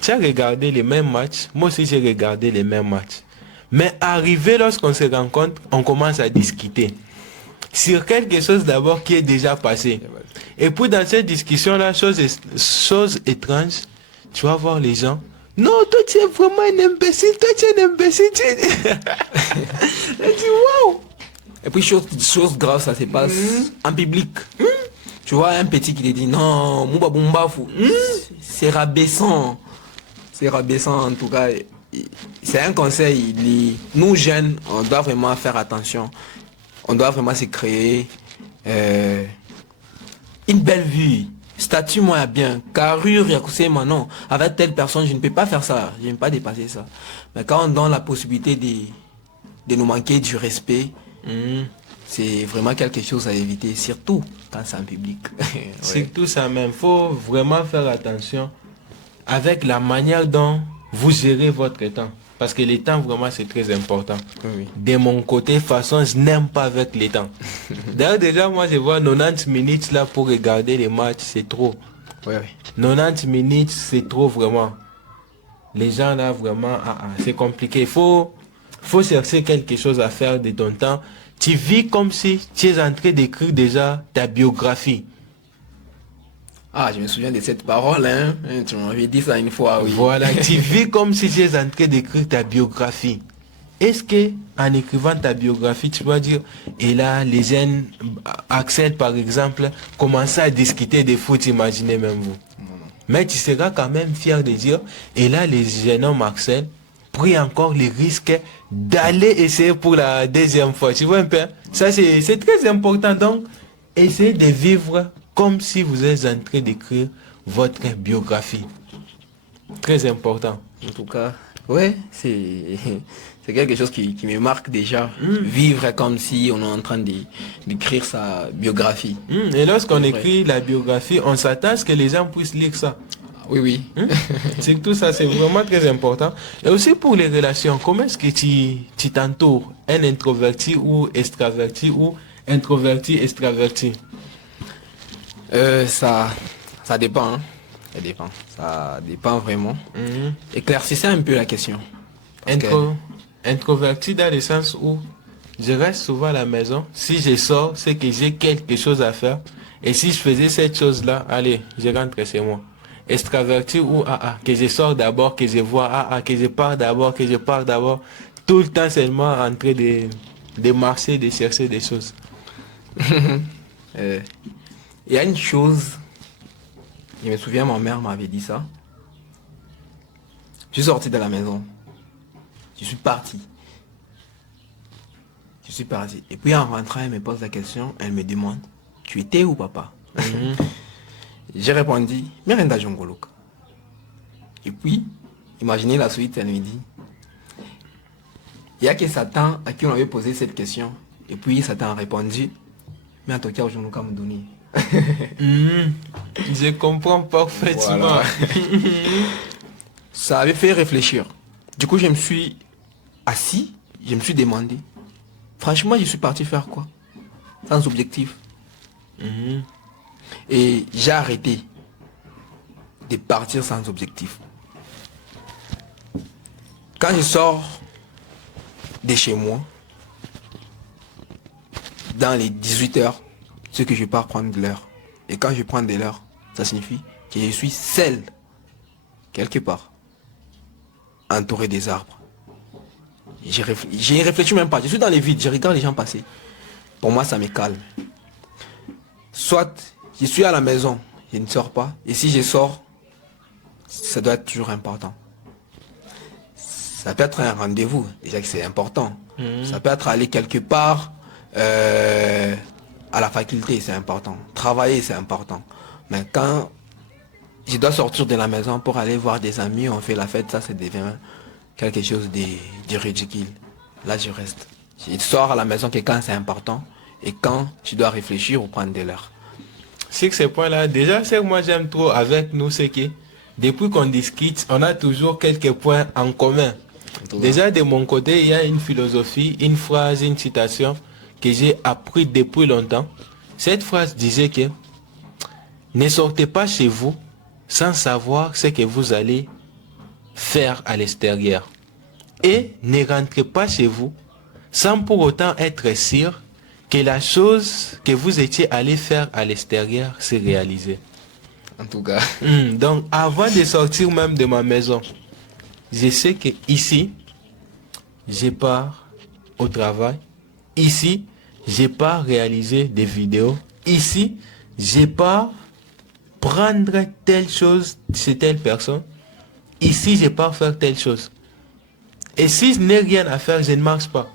Tu as regardé les mêmes matchs, moi aussi j'ai regardé les mêmes matchs. Mais arrivé lorsqu'on se rencontre, on commence à discuter sur quelque chose d'abord qui est déjà passé. Et puis dans cette discussion-là, chose étrange, tu vas voir les gens. Non, toi tu es vraiment un imbécile, toi tu es un imbécile. Je dis waouh. Et puis chose grave, ça se passe en public. Tu vois un petit qui te dit non, Mouba Boumba fou. C'est rabaissant. C'est rabaissant en tout cas. C'est un conseil. Nous jeunes, on doit vraiment faire attention. On doit vraiment se créer une belle vie. Statut moi bien. Carrure, Yakousé, non. Avec telle personne, je ne peux pas faire ça. Je ne peux pas dépasser ça. Mais quand on donne la possibilité de nous manquer du respect, c'est vraiment quelque chose à éviter. Surtout quand c'est en public. Ouais. Surtout ça même. Il faut vraiment faire attention avec la manière dont vous gérez votre temps. Parce que le temps, vraiment, c'est très important. Oui. De mon côté, de toute façon, je n'aime pas avec le temps. D'ailleurs, déjà, moi, je vois 90 minutes là pour regarder les matchs, c'est trop. Oui. 90 minutes, c'est trop, vraiment. Les gens là, vraiment, c'est compliqué. Il faut chercher quelque chose à faire de ton temps. Tu vis comme si tu es en train d'écrire déjà ta biographie. Ah, je me souviens de cette parole, hein. Tu m'avais dit ça une fois, oui. Voilà, tu vis comme si tu es en train d'écrire ta biographie. Est-ce que en écrivant ta biographie, tu vas dire, et là, les jeunes, Axel par exemple, commençaient à discuter de foot, imaginez même vous. Mais tu seras quand même fier de dire, et là, les jeunes hommes Axel pris encore les risques d'aller essayer pour la deuxième fois. Tu vois un peu, ça c'est très important. Donc, essayez de vivre comme si vous êtes en train d'écrire votre biographie. Très important. En tout cas, ouais, c'est quelque chose qui me marque déjà. Vivre comme si on est en train d'écrire sa biographie. Et lorsqu'on écrit la biographie, on s'attend à ce que les gens puissent lire ça. Oui, oui. C'est tout ça, c'est vraiment très important. Et aussi pour les relations, comment est-ce que tu t'entoures? Un introverti ou extraverti ou introverti, extraverti? Ça Ça dépend, hein. Ça dépend. Ça dépend vraiment. Mhm. Éclaircissez un peu la question. Introverti dans le sens où je reste souvent à la maison. Si je sors, c'est que j'ai quelque chose à faire. Et si je faisais cette chose-là, allez, je rentre chez moi. Extraverti ou que je sors d'abord, que je vois, que je pars d'abord, que je pars d'abord. Tout le temps seulement en train de marcher, de chercher des choses. Il y a une chose, je me souviens, ma mère m'avait dit ça. Je suis sorti de la maison. Je suis parti. Et puis en rentrant, elle me pose la question, elle me demande, tu étais où, papa? J'ai répondu, Miranda Jongolok. Et puis, imaginez la suite, elle me dit, il y a que Satan à qui on avait posé cette question. Et puis Satan a répondu, mais en tout cas, aujourd'hui, nous me donner. Je comprends parfaitement. Voilà. Ça avait fait réfléchir. Du coup, je me suis assis, je me suis demandé, franchement, je suis parti faire quoi? Sans objectif. Et j'ai arrêté de partir sans objectif. Quand je sors de chez moi, dans les 18 heures, c'est que je pars prendre de l'heure. Et quand je prends de l'heure, ça signifie que je suis seul, quelque part, entouré des arbres. J'y réfléchis même pas, je suis dans les vides, je regarde les gens passer. Pour moi, ça me calme. Soit je suis à la maison, je ne sors pas. Et si je sors, ça doit être toujours important. Ça peut être un rendez-vous, déjà que c'est important. Ça peut être aller quelque part à la faculté, c'est important. Travailler, c'est important. Mais quand je dois sortir de la maison pour aller voir des amis, on fait la fête, ça devient quelque chose de ridicule. Là, je reste. Je sors à la maison que quand c'est important et quand je dois réfléchir ou prendre de l'heure. Sur ce point-là, déjà, ce que moi j'aime trop avec nous, c'est que depuis qu'on discute, on a toujours quelques points en commun. Déjà, de mon côté, il y a une philosophie, une phrase, une citation que j'ai appris depuis longtemps. Cette phrase disait que ne sortez pas chez vous sans savoir ce que vous allez faire à l'extérieur. Et ne rentrez pas chez vous sans pour autant être sûr que la chose que vous étiez allé faire à l'extérieur s'est réalisée. En tout cas. Donc, avant de sortir même de ma maison, je sais que ici, je pars au travail. Ici, je pars réaliser des vidéos. Ici, je pars prendre telle chose chez telle personne. Ici, je pars faire telle chose. Et si je n'ai rien à faire, je ne marche pas.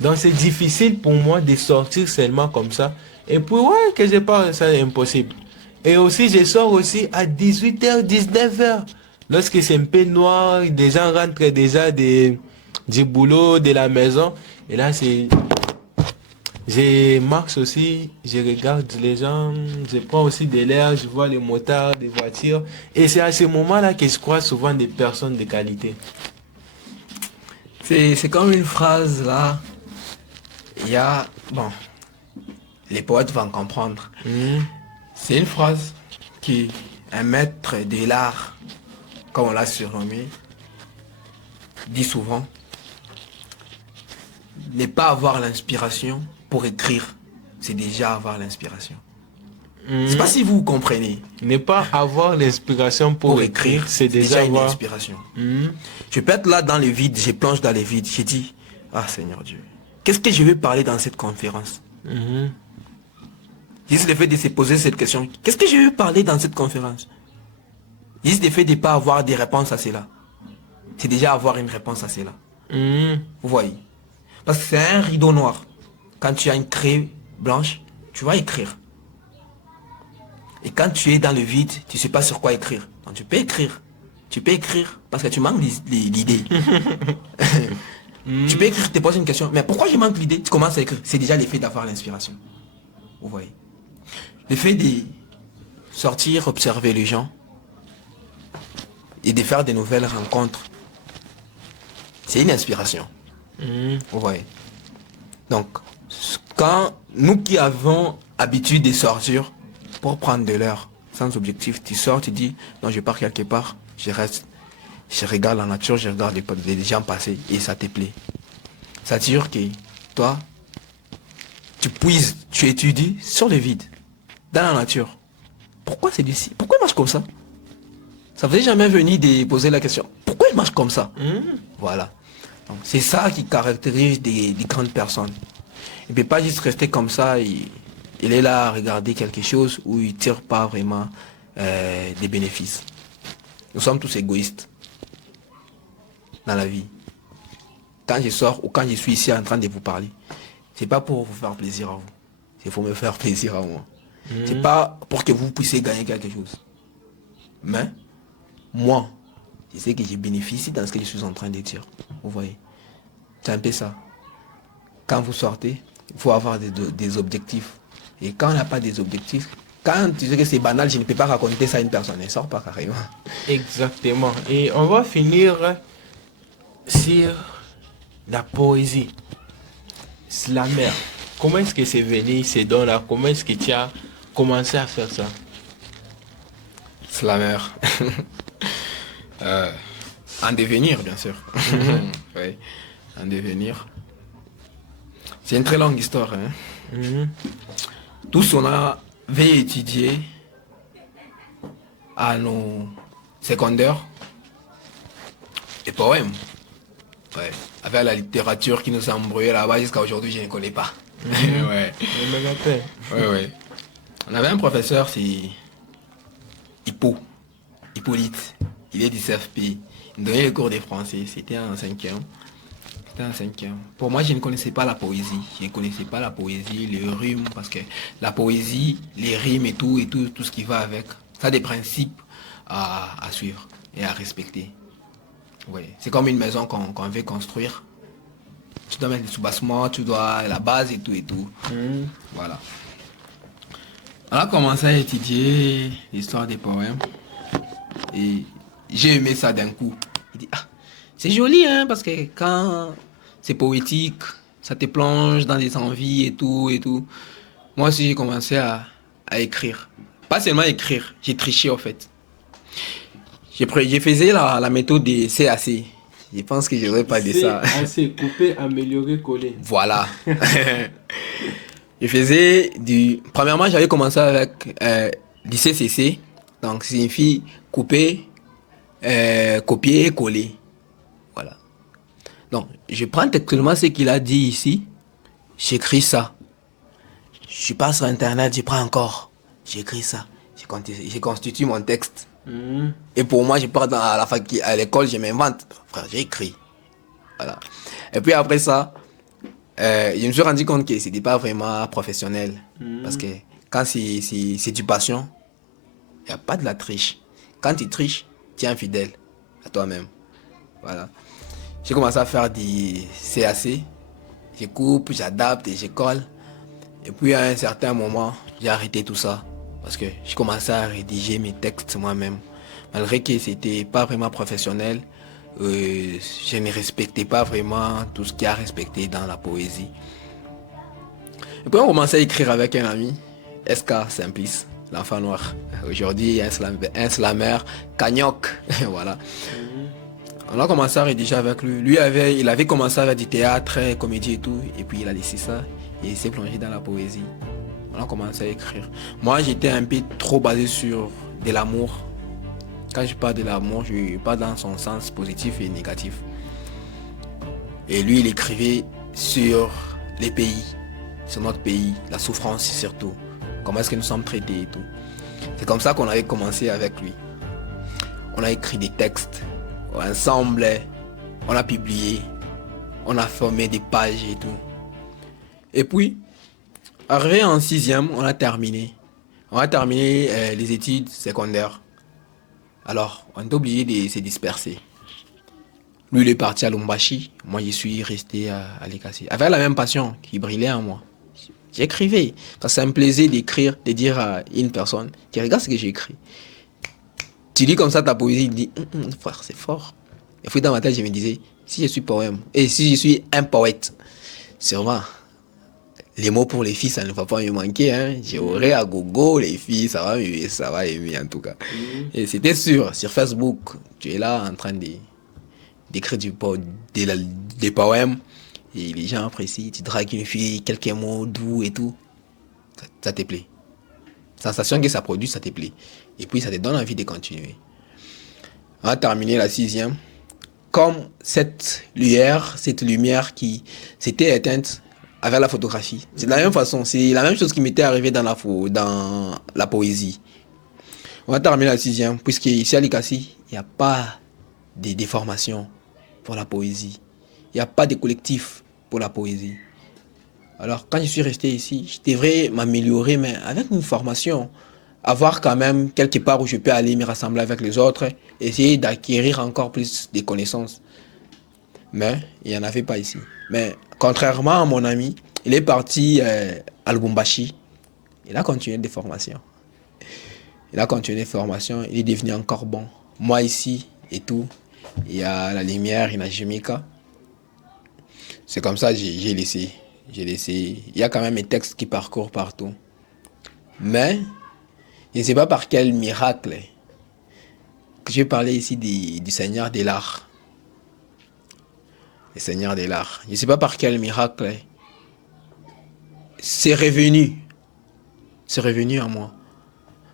Donc, c'est difficile pour moi de sortir seulement comme ça. Et puis, ouais, que je pars, ça c'est impossible. Et aussi, je sors aussi à 18h, 19h. Lorsque c'est un peu noir, des gens rentrent déjà du boulot, de la maison. Et là, je marche aussi, je regarde les gens, je prends aussi de l'air, je vois les motards, des voitures. Et c'est à ce moment-là que je croise souvent des personnes de qualité. C'est comme une phrase là. Il y a... Bon, les poètes vont comprendre. C'est une phrase qui un maître de l'art, comme on l'a surnommé, dit souvent. Ne pas avoir l'inspiration pour écrire, c'est déjà avoir l'inspiration. Je sais pas si vous comprenez. Ne pas avoir l'inspiration pour écrire, c'est déjà une avoir inspiration. Je peux être là dans le vide, je plonge dans le vide, je dis, ah Seigneur Dieu, qu'est-ce que je vais parler dans cette conférence? Juste le fait de se poser cette question, qu'est-ce que je vais parler dans cette conférence? Juste le fait de ne pas avoir des réponses à cela, c'est déjà avoir une réponse à cela. Vous voyez? Parce que c'est un rideau noir. Quand tu as une craie blanche, tu vas écrire. Et quand tu es dans le vide, tu ne sais pas sur quoi écrire. Donc tu peux écrire. Tu peux écrire parce que tu manques l'idée. Tu peux écrire, te poser une question. Mais pourquoi je manque l'idée? Tu commences à écrire. C'est déjà l'effet d'avoir l'inspiration. Vous voyez? Le fait de sortir, observer les gens et de faire de nouvelles rencontres, c'est une inspiration. Vous voyez? Donc, quand nous qui avons habitude de sortir pour prendre de l'heure, sans objectif. Tu sors, tu dis, non, je pars quelque part, je reste, je regarde la nature, je regarde les gens passer et ça te plaît. Ça veut dire que toi, tu puises, tu étudies sur le vide, dans la nature. Pourquoi c'est d'ici? Pourquoi il marche comme ça? Ça vous est jamais venu de poser la question, pourquoi il marche comme ça? Voilà. C'est ça qui caractérise des grandes personnes. Il ne peut pas juste rester comme ça, il est là à regarder quelque chose où il ne tire pas vraiment des bénéfices. Nous sommes tous égoïstes dans la vie. Quand je sors ou quand je suis ici en train de vous parler, c'est pas pour vous faire plaisir à vous, c'est pour me faire plaisir à moi. C'est pas pour que vous puissiez gagner quelque chose. Mais moi, je sais que je bénéficie dans ce que je suis en train de dire. Vous voyez, c'est un peu ça. Quand vous sortez, il faut avoir des objectifs. Et quand on n'a pas des objectifs, quand tu sais que c'est banal, je ne peux pas raconter ça à une personne. Elle ne sort pas carrément. Exactement. Et on va finir sur la poésie. Slammer. Comment est-ce que c'est venu ces dons-là? Comment est-ce que tu as commencé à faire ça? Slammer. En devenir, bien sûr. Oui, en devenir. C'est une très longue histoire. Tous on avait étudié à nos secondaires les poèmes. Ouais. Avec la littérature qui nous a embrouillé là-bas jusqu'à aujourd'hui, je ne connais pas. Ouais. Ouais. On avait un professeur, c'est Hippolyte. Il est du CFP. Il donnait les cours de français. C'était en 5e. Pour moi, je ne connaissais pas la poésie. Je ne connaissais pas la poésie, les rimes, parce que la poésie, les rimes et tout ce qui va avec, ça a des principes à suivre et à respecter. Ouais. C'est comme une maison qu'on veut construire. Tu dois mettre les sous-bassements, tu dois la base et tout. Voilà. On a commencé à étudier l'histoire des poèmes. Et j'ai aimé ça d'un coup. Il dit, c'est joli, hein, parce que quand c'est poétique, ça te plonge dans des envies et tout. Moi aussi, j'ai commencé à écrire. Pas seulement écrire, j'ai triché en fait. J'ai faisais la méthode des CAC. Je pense que je n'aurais pas dit ça. CAC, couper, améliorer, coller. Voilà. Je faisais Premièrement, j'avais commencé avec du CCC. Donc, ça signifie couper, copier, coller. Voilà. Donc, je prends textuellement ce qu'il a dit ici. J'écris ça. Je passe sur Internet, je prends encore. J'écris ça. Je constitue mon texte. Et pour moi, je pars à l'école, je m'invente. Frère, j'ai écrit. Voilà. Et puis après ça, je me suis rendu compte que c'était pas vraiment professionnel. Parce que quand c'est du passion, il n'y a pas de la triche. Quand tu triches, tu es infidèle à toi-même. Voilà. J'ai commencé à faire du CAC. Je coupe, j'adapte et je colle. Et puis à un certain moment, j'ai arrêté tout ça. Parce que je commençais à rédiger mes textes moi-même. Malgré que c'était pas vraiment professionnel, je ne respectais pas vraiment tout ce qu'il y a respecté dans la poésie. Et puis on commençait à écrire avec un ami, SK Simplice, l'enfant noir. Aujourd'hui, un slammer, Cagnoc. Voilà. On a commencé à rédiger avec lui. Il avait commencé avec du théâtre, comédie et tout. Et puis il a laissé ça et il s'est plongé dans la poésie. On a commencé à écrire. Moi, j'étais un peu trop basé sur de l'amour. Quand je parle de l'amour, je parle dans son sens positif et négatif. Et lui, il écrivait sur les pays, sur notre pays, la souffrance surtout. Comment est-ce que nous sommes traités et tout. C'est comme ça qu'on avait commencé avec lui. On a écrit des textes ensemble, on a publié, on a formé des pages et tout. Et puis, arrivé en 6e, on a terminé. On a terminé les études secondaires. Alors, on est obligé de se disperser. Lui, il est parti à Lumbashi. Moi, je suis resté à Likasi. Avec la même passion qui brillait en moi. J'écrivais. Parce que ça me plaisait d'écrire, de dire à une personne qui regarde ce que j'ai écrit. Tu lis comme ça ta poésie, il dit, frère, c'est fort. Et puis dans ma tête, je me disais, si je suis poème, et si je suis un poète, sûrement, Les mots pour les filles, ça ne va pas me manquer. Hein. J'aurai à gogo, les filles, ça va aimer en tout cas. Et c'était sûr, sur Facebook, tu es là en train d'écrire des poèmes. Et les gens apprécient, tu dragues une fille, quelques mots doux et tout. Ça te plaît. Sensation que ça produit, ça te plaît. Et puis ça te donne envie de continuer. On a terminé la 6e. Comme cette lumière qui s'était éteinte avec la photographie. C'est de la même façon, c'est la même chose qui m'était arrivé dans la poésie. On va terminer la 6e, puisque ici à l'ICASI, il n'y a pas de formation pour la poésie. Il n'y a pas de collectif pour la poésie. Alors, quand je suis resté ici, je devrais m'améliorer, mais avec une formation, avoir quand même quelque part où je peux aller me rassembler avec les autres, essayer d'acquérir encore plus de connaissances. Mais il n'y en avait pas ici. Mais contrairement à mon ami, il est parti à Lubumbashi. Il a continué des formations. Il est devenu encore bon. Moi ici et tout, il y a la lumière, il y a Jimika. C'est comme ça que j'ai laissé. Il y a quand même mes textes qui parcourent partout. Mais, je ne sais pas par quel miracle que j'ai parlé ici du Seigneur de l'art. Le Seigneur de l'art. Je ne sais pas par quel miracle c'est revenu. C'est revenu à moi.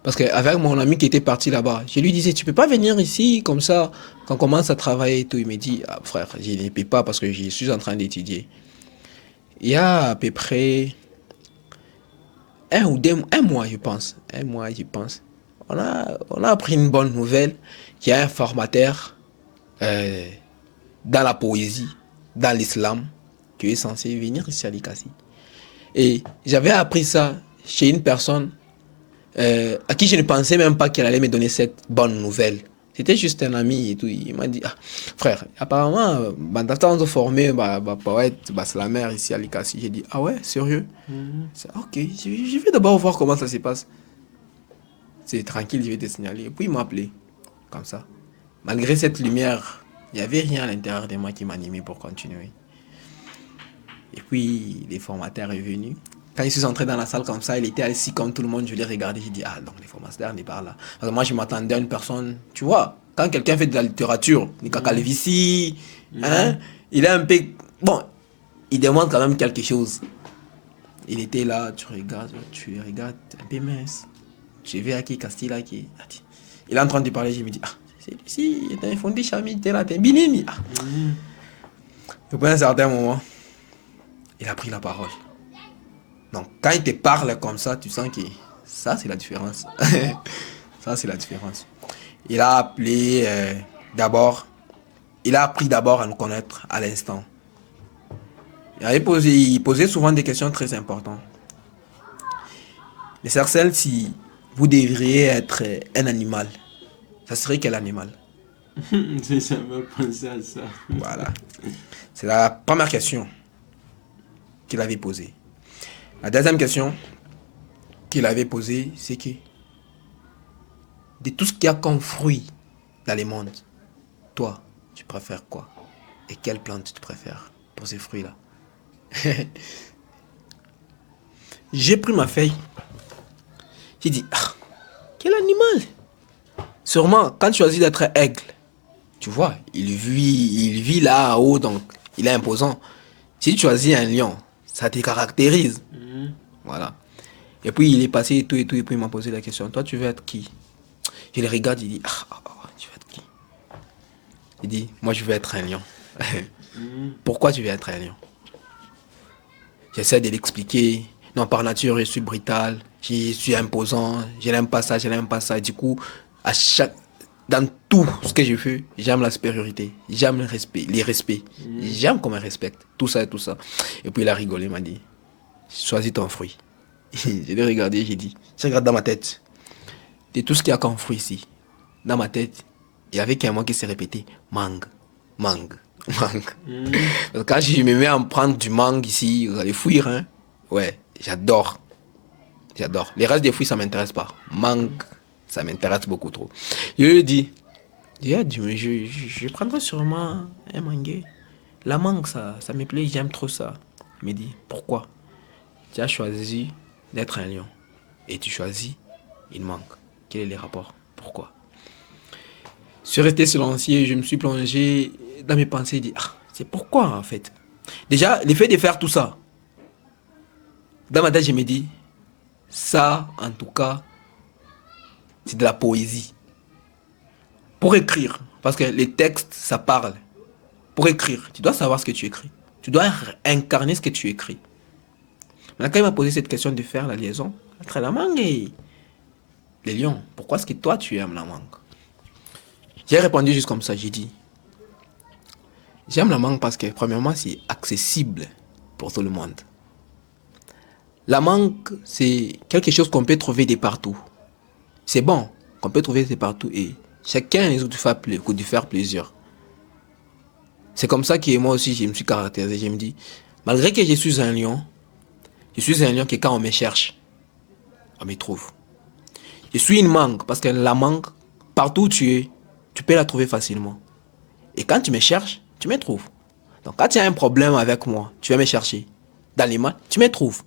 Parce qu'avec mon ami qui était parti là-bas, je lui disais, tu ne peux pas venir ici comme ça, quand on commence à travailler et tout. Il me dit, ah, frère, je ne peux pas parce que je suis en train d'étudier. Il y a à peu près un mois, je pense. On a appris une bonne nouvelle qu'il y a un formateur dans la poésie, dans l'islam, qui est censé venir ici à l'ICASI. Et j'avais appris ça chez une personne à qui je ne pensais même pas qu'elle allait me donner cette bonne nouvelle. C'était juste un ami et tout. Il m'a dit, ah, frère, apparemment, on a formé poète, la mère ici à l'ICASI. J'ai dit, ah ouais, sérieux? Ok, je vais d'abord voir comment ça se passe. C'est tranquille, je vais te signaler. Et puis il m'a appelé, comme ça. Malgré cette lumière, il n'y avait rien à l'intérieur de moi qui m'animait pour continuer. Et puis, les formateurs est venu. Quand je suis entré dans la salle comme ça, il était assis comme tout le monde, je l'ai regardé, j'ai dit, ah donc les formateurs n'est pas là. Parce que moi, je m'attendais à une personne, tu vois, quand quelqu'un fait de la littérature, Nikaka Levici, hein, il est un peu, bon, il demande quand même quelque chose. Il était là, tu regardes un peu mince. Je vais à qui, Castilla, qui. Il est en train de parler, je me dis, ah, c'est ici, il est un fondé chami, t'es là, t'es un binini. Ah. Et puis à un certain moment, il a pris la parole. Donc, quand il te parle comme ça, tu sens que ça, c'est la différence. Ça, c'est la différence. Il a appris d'abord à nous connaître à l'instant. Il posait souvent des questions très importantes. Mais Sarcelle, si vous devriez être un animal, ça serait quel animal? J'ai jamais pensé à ça. Voilà. C'est la première question qu'il avait posée. La deuxième question qu'il avait posée, c'est que de tout ce qu'il y a comme fruit dans le monde, toi, tu préfères quoi? Et quelle plante tu préfères pour ces fruits-là? J'ai pris ma feuille. J'ai dit, ah, quel animal? Sûrement, quand tu choisis d'être aigle, tu vois, il vit là-haut, donc il est imposant. Si tu choisis un lion, ça te caractérise. Voilà. Et puis il est passé et tout, et puis il m'a posé la question, toi tu veux être qui? Je le regarde, il dit, tu veux être qui? Il dit, moi je veux être un lion. Pourquoi tu veux être un lion? J'essaie de l'expliquer. Non, par nature, je suis brutal, je suis imposant, je n'aime pas ça. Et du coup, dans tout ce que je fais, j'aime la supériorité, j'aime le respect, les respects. J'aime qu'on me respecte, tout ça. Et puis il a rigolé, il m'a dit, choisis ton fruit. Je l'ai regardé, j'ai dit, je regarde dans ma tête. De tout ce qu'il y a comme fruit ici, dans ma tête, il y avait qu'un mot qui s'est répété, mangue. Parce que quand je me mets à me prendre du mangue ici, vous allez fuir, hein. Ouais, j'adore. Les restes des fruits, ça m'intéresse pas. Mangue, ça m'intéresse beaucoup trop. Je lui ai dit, je prendrai sûrement un mangue. La mangue, ça me plaît, j'aime trop ça. Il me dit, pourquoi? Tu as choisi d'être un lion. Et tu choisis une mangue. Quel est le rapport? Pourquoi? Je suis resté silencieux, je me suis plongé dans mes pensées et dit, c'est pourquoi en fait? Déjà, le fait de faire tout ça, dans ma tête, je me dis, ça, en tout cas, c'est de la poésie. Pour écrire, parce que les textes, ça parle. Pour écrire, tu dois savoir ce que tu écris. Tu dois incarner ce que tu écris. Maintenant, quand il m'a posé cette question de faire la liaison entre la mangue et les lions, pourquoi est-ce que toi, tu aimes la mangue? J'ai répondu juste comme ça, j'ai dit, j'aime la mangue parce que, premièrement, c'est accessible pour tout le monde. La mangue, c'est quelque chose qu'on peut trouver de partout. C'est bon, qu'on peut trouver de partout et chacun les autres de faire plaisir. C'est comme ça que moi aussi, je me suis caractérisé. Je me dis, malgré que je suis un lion que quand on me cherche, on me trouve. Je suis une mangue parce que la mangue, partout où tu es, tu peux la trouver facilement. Et quand tu me cherches, tu me trouves. Donc quand tu as un problème avec moi, tu vas me chercher. Dans les mains, tu me trouves.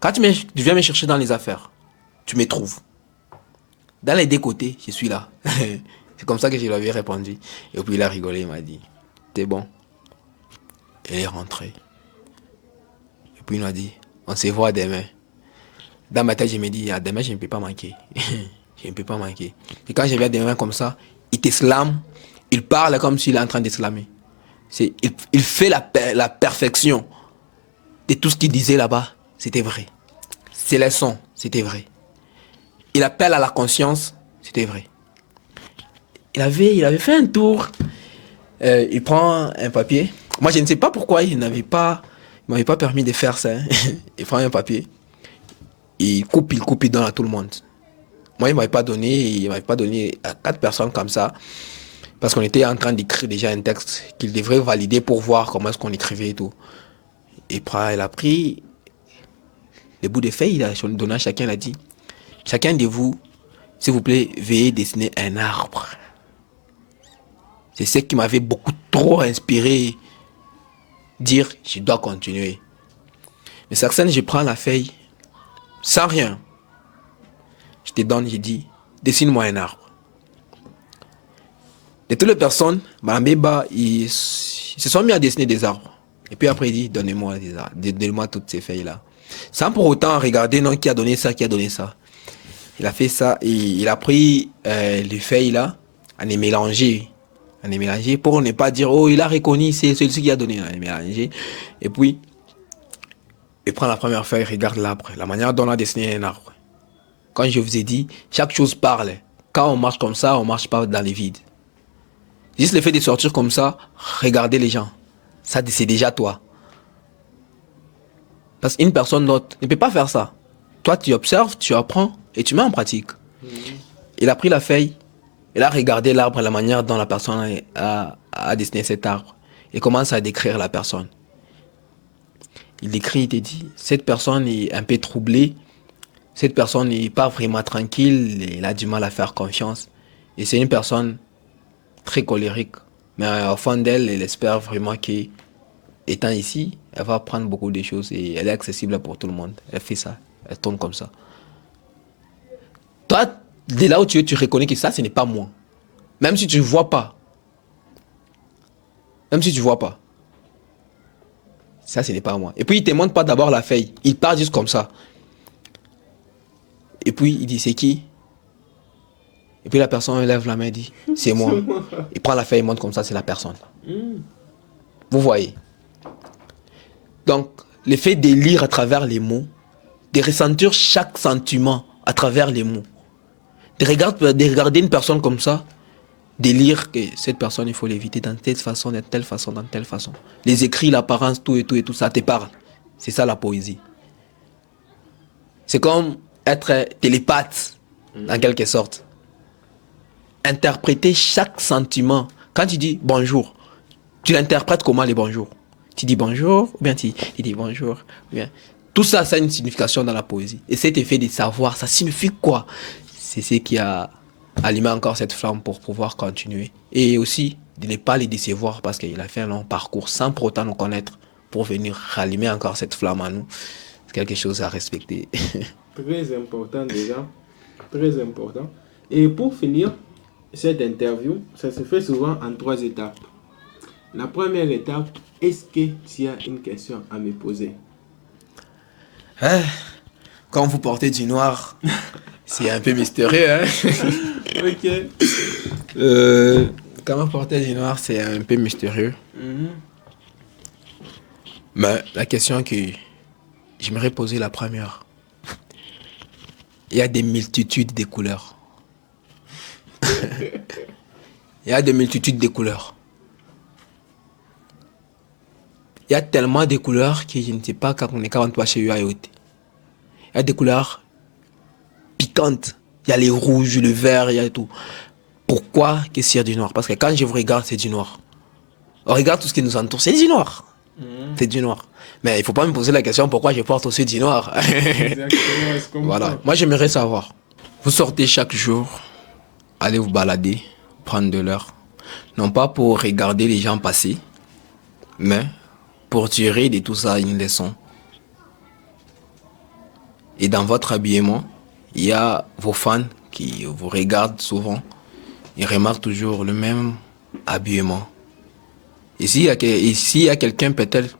Quand tu viens me chercher dans les affaires, tu me trouves. Dans les deux côtés, je suis là. C'est comme ça que je lui avais répondu. Et puis il a rigolé, il m'a dit, t'es bon. Et il est rentré. Et puis il m'a dit, on se voit demain. Dans ma tête, je me dis, demain, je ne peux pas manquer. Je ne peux pas manquer. Et quand je viens demain comme ça, il t'exclame, il parle comme s'il est en train d'exclamer. Il fait la perfection de tout ce qu'il disait là-bas. C'était vrai. Ses leçons, c'était vrai. Il appelle à la conscience, c'était vrai. Il avait fait un tour. Il prend un papier. Moi, je ne sais pas pourquoi il m'avait pas permis de faire ça. Il prend un papier. Il coupe, il donne à tout le monde. Moi, il m'avait pas donné à 4 personnes comme ça. Parce qu'on était en train d'écrire déjà un texte qu'il devrait valider pour voir comment est-ce qu'on écrivait et tout. Il a pris les bouts de feuilles, il a donné à chacun, il a dit, chacun de vous, s'il vous plaît, veuillez dessiner un arbre. C'est ce qui m'avait beaucoup trop inspiré. Dire, je dois continuer. Mais Saxène, je prends la feuille, sans rien. Je te donne, je dis, dessine-moi un arbre. De toutes les personnes, Bamba, ils se sont mis à dessiner des arbres. Et puis après, il dit, donnez-moi des arbres, donnez-moi toutes ces feuilles-là. Sans pour autant regarder, non, qui a donné ça. Il a fait ça, et il a pris les feuilles-là, à les mélanger. Pour ne pas dire, oh, il a reconnu, c'est celui qui a donné, à les mélanger. Et puis, il prend la première feuille, regarde l'arbre, la manière dont on a dessiné un arbre. Quand je vous ai dit, chaque chose parle. Quand on marche comme ça, on marche pas dans les vides. Juste le fait de sortir comme ça, regarder les gens. Ça, c'est déjà toi. Parce qu'une personne d'autre ne peut pas faire ça. Toi, tu observes, tu apprends et tu mets en pratique. Il a pris la feuille, il a regardé l'arbre, la manière dont la personne a dessiné cet arbre. Il commence à décrire la personne. Il décrit, il te dit, cette personne est un peu troublée. Cette personne n'est pas vraiment tranquille, il a du mal à faire confiance. Et c'est une personne très colérique. Mais au fond d'elle, elle espère vraiment qu'étant ici, elle va apprendre beaucoup de choses et elle est accessible pour tout le monde. Elle fait ça, elle tourne comme ça. Toi, de là où tu es, tu reconnais que ça, ce n'est pas moi. Même si tu ne vois pas. Ça, ce n'est pas moi. Et puis, il ne te montre pas d'abord la feuille. Il part juste comme ça. Et puis, il dit, c'est qui? Et puis, la personne lève la main et dit, c'est moi. Il prend la feuille, il montre comme ça, c'est la personne. Vous voyez? Donc, le fait de lire à travers les mots, de ressentir chaque sentiment à travers les mots, de regarder une personne comme ça, de lire que cette personne, il faut l'éviter dans telle façon, dans telle façon, dans telle façon. Les écrits, l'apparence, tout, ça te parle. C'est ça la poésie. C'est comme être télépathe, en quelque sorte. Interpréter chaque sentiment. Quand tu dis bonjour, tu l'interprètes comment les bonjours? Tu dis bonjour, ou bien tu dis bonjour. Ou bien. Tout ça, ça a une signification dans la poésie. Et cet effet de savoir, ça signifie quoi? C'est ce qui a allumé encore cette flamme pour pouvoir continuer. Et aussi, de ne pas les décevoir parce qu'il a fait un long parcours sans pour autant nous connaître pour venir rallumer encore cette flamme à nous. quelque chose à respecter. Très important déjà, très important. Et pour finir cette interview, ça se fait souvent en 3 étapes. La première étape, est-ce que tu as une question à me poser? Quand vous portez du noir, c'est un peu mystérieux, hein? Ok. Quand vous portez du noir, c'est un peu mystérieux. Mais la question que j'aimerais poser, la première, il y a des multitudes de couleurs. Il y a des multitudes de couleurs. Il y a tellement de couleurs que je ne sais pas quand on est 43 chez UAIOT. Il y a des couleurs piquantes. Il y a les rouges, le vert, il y a tout. Pourquoi que c'est du noir? Parce que quand je vous regarde, c'est du noir. On regarde tout ce qui nous entoure, c'est du noir. C'est du noir. Mais il ne faut pas me poser la question pourquoi je porte aussi du noir. Exactement, Voilà. Moi, j'aimerais savoir. Vous sortez chaque jour, allez vous balader, prendre de l'heure. Non pas pour regarder les gens passer, mais pour tirer de tout ça une leçon. Et dans votre habillement, il y a vos fans qui vous regardent souvent. Ils remarquent toujours le même habillement. Et s'il y a quelqu'un peut-être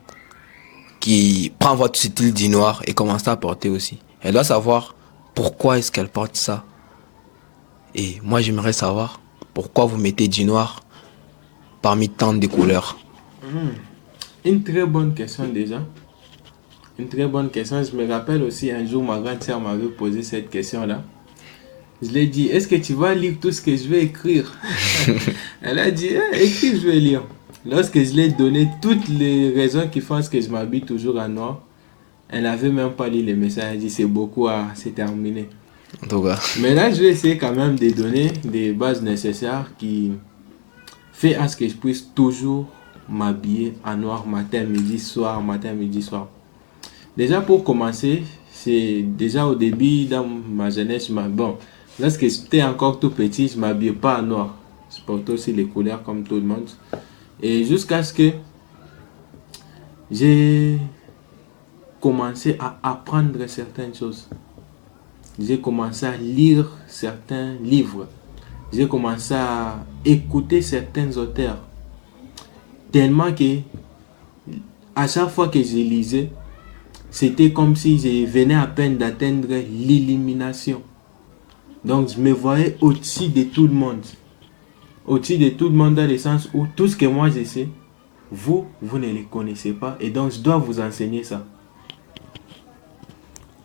qui prend votre style du noir et commence à porter aussi, elle doit savoir pourquoi est-ce qu'elle porte ça. Et moi, j'aimerais savoir pourquoi vous mettez du noir parmi tant de couleurs. Une très bonne question déjà. Une très bonne question. Je me rappelle aussi un jour, ma grande sœur m'avait posé cette question-là. Je lui ai dit, est-ce que tu vas lire tout ce que je vais écrire? Elle a dit, écris, je vais lire. Lorsque je lui ai donné toutes les raisons qui font que je m'habille toujours en noir, elle n'avait même pas lu les messages. Elle a dit, c'est beaucoup, c'est terminé. En tout cas. Mais là, je vais essayer quand même de donner des bases nécessaires qui fait à ce que je puisse toujours m'habiller en noir matin, midi, soir, matin, midi, soir. Déjà pour commencer, c'est déjà au début dans ma jeunesse, bon, lorsque j'étais encore tout petit, je ne m'habillais pas en noir. Je portais aussi les couleurs comme tout le monde. Et jusqu'à ce que j'ai commencé à apprendre certaines choses. J'ai commencé à lire certains livres. J'ai commencé à écouter certains auteurs. Tellement que à chaque fois que je lisais, c'était comme si je venais à peine d'atteindre l'illumination. Donc je me voyais au-dessus de tout le monde. Au-dessus de tout le monde dans le sens où tout ce que moi je sais, vous ne le connaissez pas. Et donc je dois vous enseigner ça.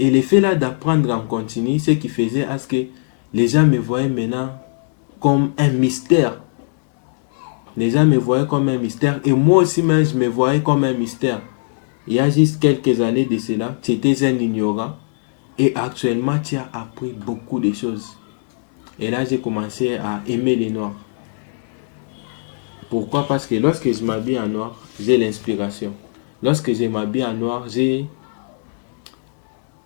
Et le fait là d'apprendre en continu, ce qui faisait à ce que les gens me voyaient maintenant comme un mystère. Les gens me voyaient comme un mystère. Et moi aussi même, je me voyais comme un mystère. Il y a juste quelques années de cela, tu étais un ignorant. Et actuellement, tu as appris beaucoup de choses. Et là, j'ai commencé à aimer les noirs. Pourquoi? Parce que lorsque je m'habille en noir, j'ai l'inspiration. Lorsque je m'habille en noir,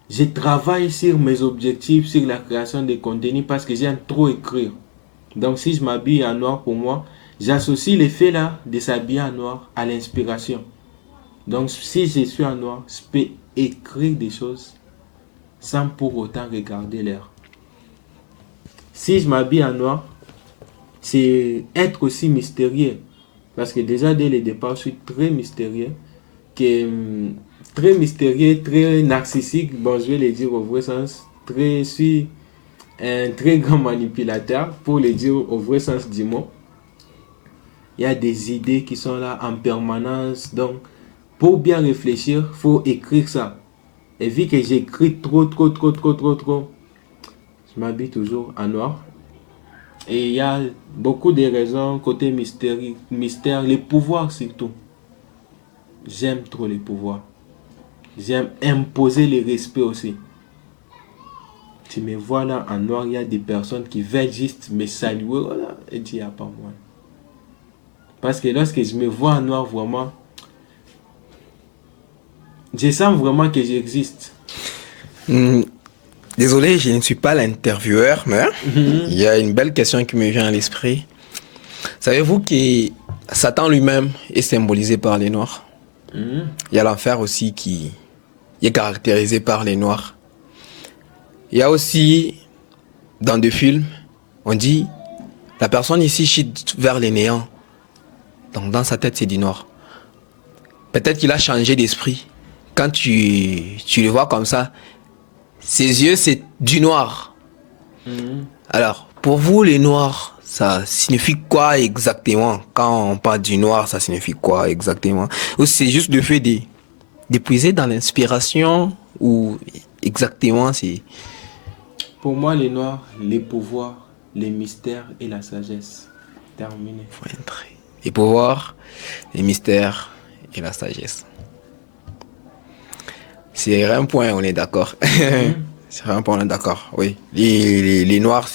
je travaille sur mes objectifs, sur la création de contenu parce que j'aime trop écrire. Donc si je m'habille en noir, pour moi, j'associe l'effet là de s'habiller en noir à l'inspiration. Donc si je suis en noir, je peux écrire des choses sans pour autant regarder l'air. Si je m'habille en noir, c'est être aussi mystérieux. Parce que déjà dès le départ, je suis très mystérieux. Très mystérieux, très narcissique. Bon, je vais le dire au vrai sens. Je suis un très grand manipulateur, pour le dire au vrai sens du mot. Il y a des idées qui sont là en permanence. Donc, pour bien réfléchir, il faut écrire ça. Et vu que j'écris trop, je m'habille toujours en noir. Et il y a beaucoup de raisons côté mystère, les pouvoirs surtout. J'aime trop les pouvoirs. J'aime imposer le respect aussi. Tu me vois là en noir, il y a des personnes qui veulent juste me saluer. Voilà, et dire, il n'y a pas moi. Parce que lorsque je me vois en noir, vraiment, je sens vraiment que j'existe. Désolé, je ne suis pas l'intervieweur, mais il y a une belle question qui me vient à l'esprit. Savez-vous que Satan lui-même est symbolisé par les noirs? Il y a l'enfer aussi qui est caractérisé par les noirs. Il y a aussi, dans des films, on dit, la personne ici chute vers les néants. Donc dans sa tête, c'est du noir. Peut-être qu'il a changé d'esprit. Quand tu le vois comme ça, ses yeux, c'est du noir. Alors, pour vous, les noirs, ça signifie quoi exactement? Quand on parle du noir, ça signifie quoi exactement? Ou c'est juste le fait d'épuiser dans l'inspiration? Ou exactement, c'est... Pour moi, les noirs, les pouvoirs, les mystères et la sagesse. Terminé. Les pouvoirs, les mystères et la sagesse. C'est un point, on est d'accord. C'est un point, on est d'accord, oui. Les noirs,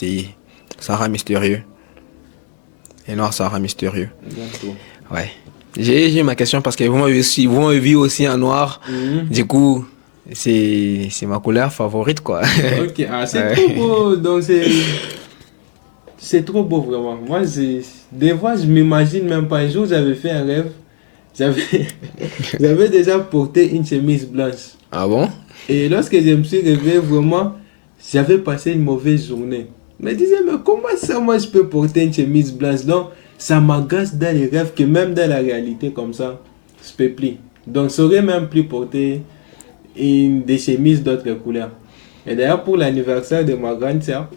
ça rend mystérieux. Les noirs, ça rend mystérieux. Bientôt. Ouais. J'ai ma question parce que vous m'avez vu aussi en noir. Du coup, c'est ma couleur favorite, quoi. Ok, c'est trop beau. Donc, c'est trop beau, vraiment. Moi, des fois, je m'imagine même pas. Un jour, j'avais fait un rêve. J'avais déjà porté une chemise blanche. Ah bon? Et lorsque je me suis réveillé, vraiment, j'avais passé une mauvaise journée. Je me disais, mais comment ça, moi, je peux porter une chemise blanche? Donc, ça m'agace dans les rêves que même dans la réalité, comme ça, je peux plus. Donc, ça aurait même plus porter des chemises d'autres couleurs. Et d'ailleurs, pour l'anniversaire de ma grande sœur,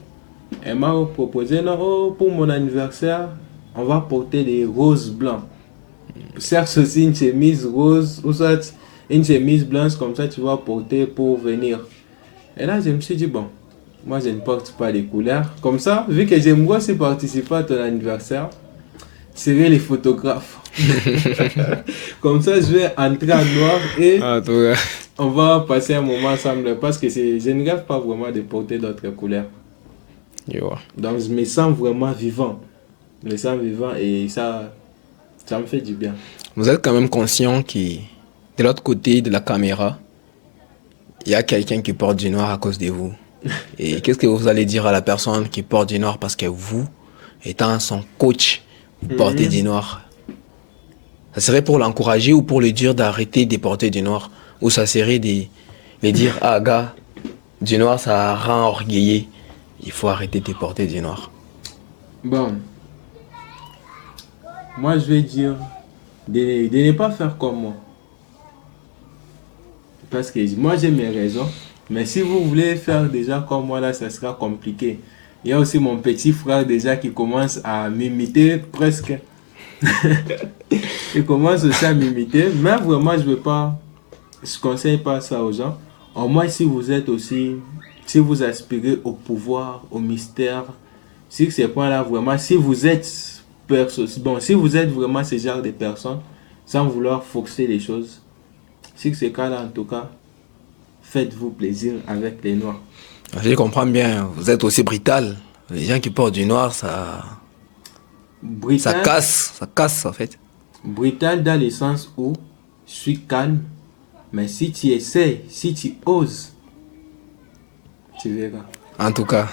elle m'a proposé, non, pour mon anniversaire, on va porter des roses blancs. Cherche aussi une chemise rose, ou soit une chemise blanche, comme ça tu vas porter pour venir. Et là, je me suis dit, bon, moi je ne porte pas les couleurs. Comme ça, vu que j'aimerais aussi participer à ton anniversaire, serait les photographes. Comme ça, je vais entrer en noir et on va passer un moment ensemble parce que je ne rêve pas vraiment de porter d'autres couleurs. Donc, je me sens vraiment vivant. Je me sens vivant et ça me fait du bien. Vous êtes quand même conscient que de l'autre côté de la caméra, il y a quelqu'un qui porte du noir à cause de vous. Et qu'est-ce que vous allez dire à la personne qui porte du noir parce que vous, étant son coach, vous portez du noir? Ça serait pour l'encourager ou pour lui dire d'arrêter de porter du noir? Ou ça serait de lui dire, ah gars, du noir ça rend orgueillé, il faut arrêter de porter du noir? Bon, moi je vais dire de ne pas faire comme moi. Parce que moi j'ai mes raisons. Mais si vous voulez faire déjà comme moi, là, ça sera compliqué. Il y a aussi mon petit frère déjà qui commence à m'imiter presque. Il commence aussi à m'imiter. Mais vraiment, je conseille pas ça aux gens. Au moins, si vous êtes aussi, si vous aspirez au pouvoir, au mystère, si ces points-là, vraiment, si vous êtes si vous êtes vraiment ce genre de personne, sans vouloir forcer les choses, si c'est le cas là, en tout cas, faites-vous plaisir avec les noirs. Je comprends bien, vous êtes aussi brutal. Les gens qui portent du noir, ça casse en fait. Brutal dans le sens où je suis calme, mais si tu essaies, si tu oses, tu verras. En tout cas,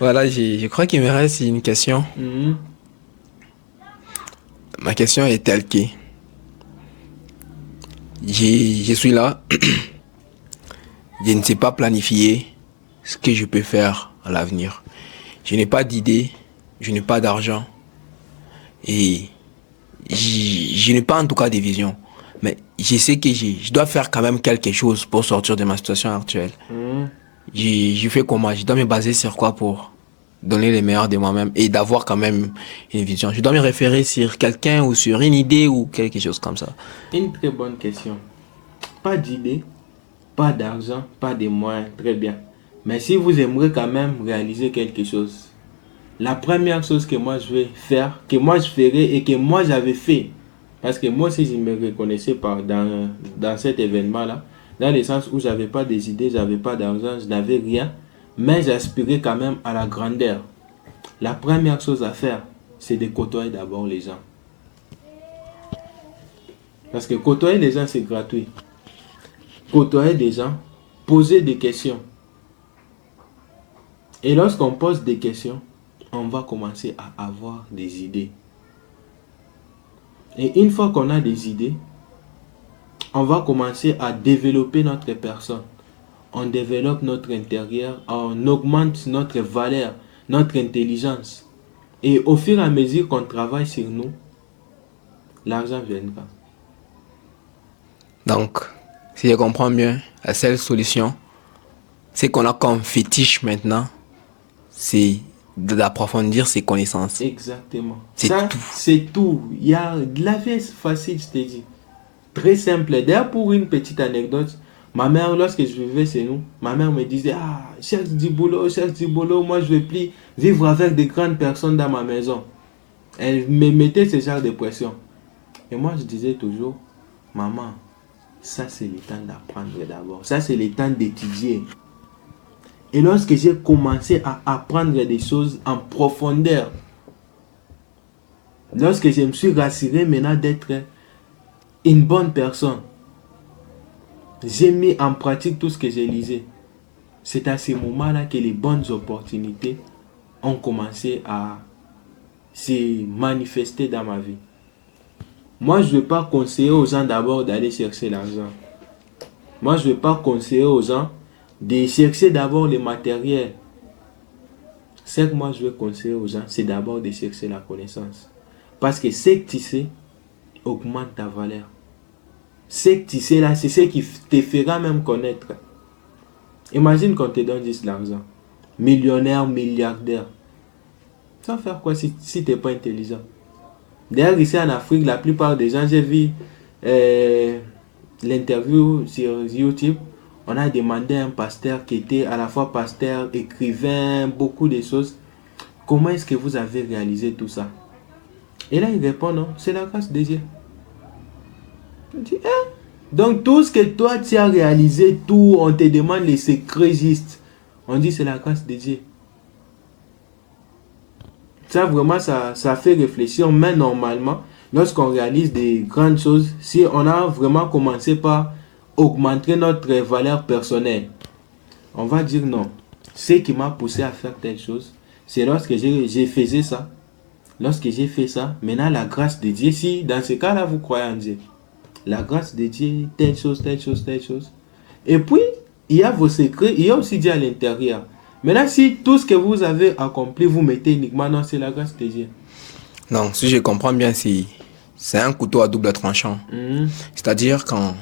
voilà, je crois qu'il me reste une question. Ma question est telle que je suis là, je ne sais pas planifier ce que je peux faire à l'avenir. Je n'ai pas d'idée, je n'ai pas d'argent et je n'ai pas en tout cas de vision. Mais je sais que je dois faire quand même quelque chose pour sortir de ma situation actuelle. Je fais comment? Je dois me baser sur quoi pour donner le meilleur de moi-même et d'avoir quand même une vision? Je dois me référer sur quelqu'un ou sur une idée ou quelque chose comme ça. Une très bonne question. Pas d'idée, pas d'argent, pas de moyens, très bien. Mais si vous aimeriez quand même réaliser quelque chose, la première chose que moi je vais faire, que moi je ferai et que moi j'avais fait, parce que moi aussi je me reconnaissais dans cet événement-là, dans le sens où j'avais pas des idées, j'avais pas d'argent, je n'avais rien, mais j'aspirais quand même à la grandeur. La première chose à faire, c'est de côtoyer d'abord les gens. Parce que côtoyer les gens, c'est gratuit. Côtoyer des gens, poser des questions. Et lorsqu'on pose des questions, on va commencer à avoir des idées. Et une fois qu'on a des idées, on va commencer à développer notre personne. On développe notre intérieur, on augmente notre valeur, notre intelligence. Et au fur et à mesure qu'on travaille sur nous, l'argent viendra. Donc, si je comprends bien, la seule solution, c'est qu'on a comme fétiche maintenant, c'est d'approfondir ses connaissances. Exactement. C'est ça, tout. C'est tout. Il y a de la vie facile, je te dis. Très simple. D'ailleurs, pour une petite anecdote, ma mère, lorsque je vivais chez nous, ma mère me disait, ah, cherche du boulot, moi je ne veux plus vivre avec des grandes personnes dans ma maison. Elle me mettait ce genre de pression. Et moi, je disais toujours, maman, ça c'est le temps d'apprendre d'abord. Ça c'est le temps d'étudier. Et lorsque j'ai commencé à apprendre des choses en profondeur, lorsque je me suis rassuré maintenant d'être une bonne personne, j'ai mis en pratique tout ce que j'ai lisé. C'est à ce moment-là que les bonnes opportunités ont commencé à se manifester dans ma vie. Moi, je ne vais pas conseiller aux gens d'abord d'aller chercher l'argent. Moi, je ne vais pas conseiller aux gens de chercher d'abord le matériel. Ce que moi, je vais conseiller aux gens, c'est d'abord de chercher la connaissance. Parce que ce que tu sais augmente ta valeur. Ce que tu sais là, c'est ce qui te fera même connaître. Imagine qu'on te donne juste l'argent. Millionnaire, milliardaire. Ça va faire quoi si tu n'es pas intelligent? D'ailleurs, ici en Afrique, la plupart des gens, j'ai vu l'interview sur YouTube, on a demandé à un pasteur qui était à la fois pasteur, écrivain, beaucoup de choses. Comment est-ce que vous avez réalisé tout ça? Et là, il répond, non, c'est la grâce de Dieu. Je dis, hein? Donc, tout ce que toi, tu as réalisé, tout, on te demande les secrets justes. On dit, c'est la grâce de Dieu. Ça, vraiment, ça fait réfléchir. Mais normalement, lorsqu'on réalise des grandes choses, si on a vraiment commencé par augmenter notre valeur personnelle, on va dire non. Ce qui m'a poussé à faire telle chose, c'est lorsque j'ai fait ça. Lorsque j'ai fait ça, maintenant la grâce de Dieu, si dans ce cas-là, vous croyez en Dieu, la grâce de Dieu, telle chose, telle chose, telle chose. Et puis, il y a vos secrets, il y a aussi Dieu à l'intérieur. Maintenant, si tout ce que vous avez accompli, vous mettez uniquement, non, c'est la grâce de Dieu. Donc, si je comprends bien, c'est un couteau à double tranchant. C'est-à-dire, quand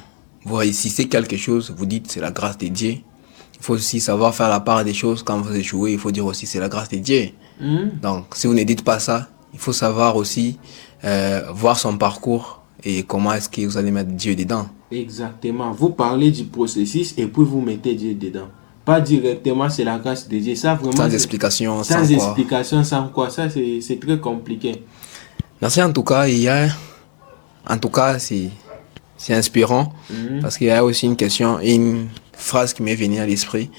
vous réussissez quelque chose, vous dites c'est la grâce de Dieu. Il faut aussi savoir faire la part des choses. Quand vous échouez, il faut dire aussi c'est la grâce de Dieu. Donc, si vous ne dites pas ça, il faut savoir aussi voir son parcours et comment est-ce que vous allez mettre Dieu dedans. Exactement. Vous parlez du processus et puis vous mettez Dieu dedans. Pas directement, c'est la grâce de Dieu. Ça, vraiment, sans explication, sans explication, sans quoi. Ça, c'est très compliqué. Merci en tout cas. C'est inspirant parce qu'il y a aussi une question, une phrase qui m'est venue à l'esprit.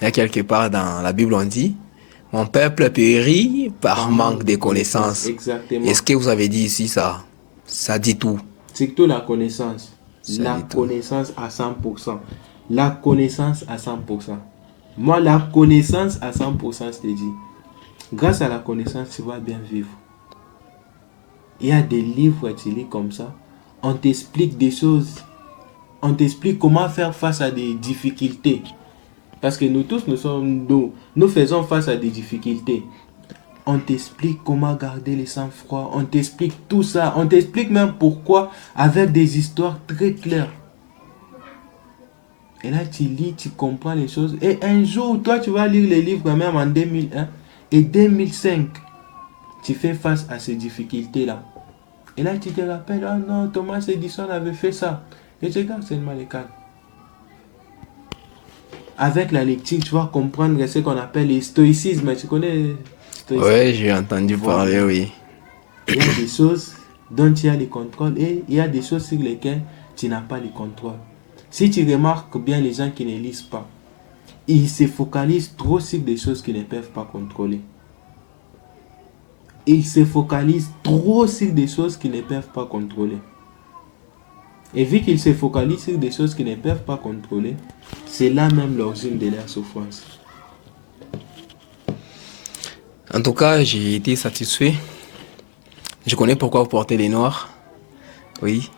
Il y a quelque part dans la Bible, on dit « Mon peuple périt par manque de connaissances ». Exactement. Est-ce que vous avez dit ici ça dit tout? C'est tout la connaissance. La connaissance à 100%. La connaissance à 100%. Moi, la connaissance à 100%, je te dis. Grâce à la connaissance, tu vas bien vivre. Il y a des livres, tu lis comme ça. On t'explique des choses. On t'explique comment faire face à des difficultés. Parce que nous tous, nous faisons face à des difficultés. On t'explique comment garder le sang-froid. On t'explique tout ça. On t'explique même pourquoi avec des histoires très claires. Et là, tu lis, tu comprends les choses. Et un jour, toi, tu vas lire les livres même en 2001 et 2005. Tu fais face à ces difficultés-là. Et là, tu te rappelles, oh non, Thomas Edison avait fait ça. Et tu regardes seulement les cas. Avec la lecture, tu vas comprendre ce qu'on appelle le stoïcisme. Tu connais stoïcisme? Oui, j'ai entendu parler, oui. Il y a des choses dont tu as le contrôle et il y a des choses sur lesquelles tu n'as pas le contrôle. Si tu remarques bien les gens qui ne lisent pas, ils se focalisent trop sur des choses qu'ils ne peuvent pas contrôler. Ils se focalisent trop sur des choses qu'ils ne peuvent pas contrôler. Et vu qu'ils se focalisent sur des choses qu'ils ne peuvent pas contrôler, c'est là même l'origine de leur souffrance. En tout cas, j'ai été satisfait. Je connais pourquoi vous portez les noirs. Oui.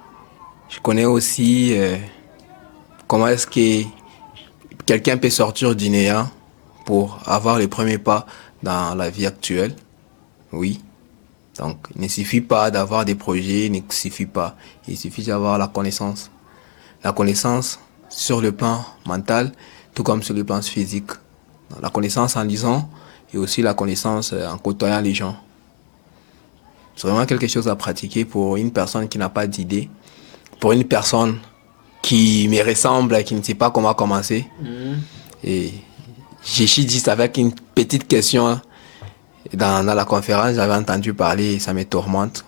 Je connais aussi comment est-ce que quelqu'un peut sortir du néant pour avoir les premiers pas dans la vie actuelle. Oui. Donc, il ne suffit pas d'avoir des projets, il ne suffit pas. Il suffit d'avoir la connaissance. La connaissance sur le plan mental, tout comme sur le plan physique. La connaissance en lisant et aussi la connaissance en côtoyant les gens. C'est vraiment quelque chose à pratiquer pour une personne qui n'a pas d'idée, pour une personne qui me ressemble et qui ne sait pas comment commencer. Et j'ai dit avec une petite question dans la conférence, j'avais entendu parler et ça me tourmente.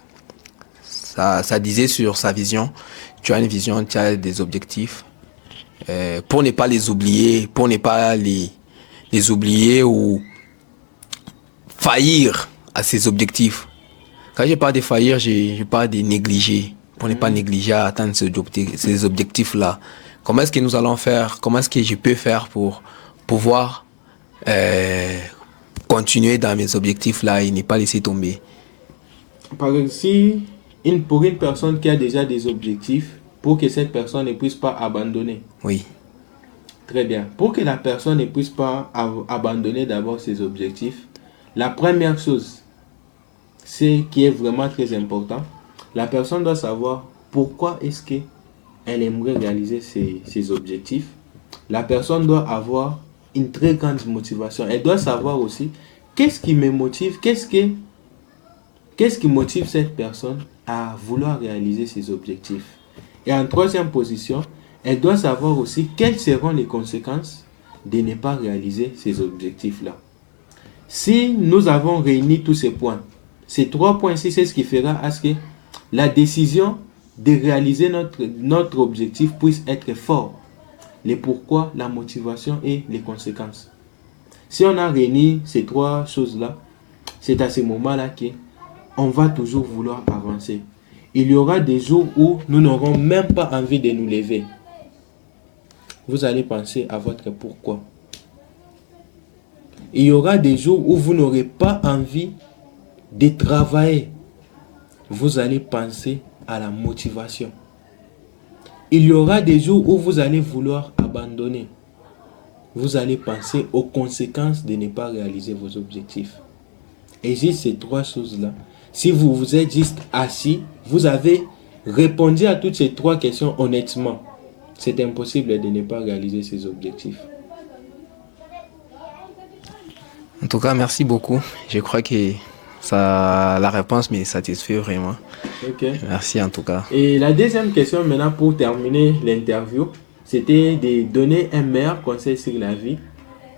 Ça disait sur sa vision, tu as une vision, tu as des objectifs. Pour ne pas les oublier, pour ne pas les oublier ou faillir à ses objectifs. Quand je parle de faillir, je parle de négliger. Pour ne pas négliger à atteindre ces objectifs-là. Comment est-ce que nous allons faire? Comment est-ce que je peux faire pour pouvoir continuer dans mes objectifs-là et ne pas laisser tomber? Par exemple, pour une personne qui a déjà des objectifs, pour que cette personne ne puisse pas abandonner. Oui. Très bien. Pour que la personne ne puisse pas abandonner d'abord ses objectifs, la première chose, c'est qui est vraiment très important, la personne doit savoir pourquoi est-ce qu'elle aimerait réaliser ses objectifs. La personne doit avoir une très grande motivation. Elle doit savoir aussi qu'est-ce qui me motive, qu'est-ce qui motive cette personne à vouloir réaliser ses objectifs. Et en troisième position, elle doit savoir aussi quelles seront les conséquences de ne pas réaliser ces objectifs-là. Si nous avons réuni tous ces points, ces 3 points-ci, c'est ce qui fera à ce que la décision de réaliser notre objectif puisse être fort. Les pourquoi, la motivation et les conséquences. Si on a réuni ces 3 choses-là, c'est à ce moment-là qu'on va toujours vouloir avancer. Il y aura des jours où nous n'aurons même pas envie de nous lever. Vous allez penser à votre pourquoi. Il y aura des jours où vous n'aurez pas envie de travailler. Vous allez penser à la motivation. Il y aura des jours où vous allez vouloir abandonner. Vous allez penser aux conséquences de ne pas réaliser vos objectifs. Et juste ces 3 choses-là, si vous vous êtes juste assis, vous avez répondu à toutes ces 3 questions honnêtement. C'est impossible de ne pas réaliser ces objectifs. En tout cas, merci beaucoup. Je crois que la réponse me satisfait vraiment. Ok. Merci en tout cas. Et la deuxième question maintenant pour terminer l'interview, c'était de donner un meilleur conseil sur la vie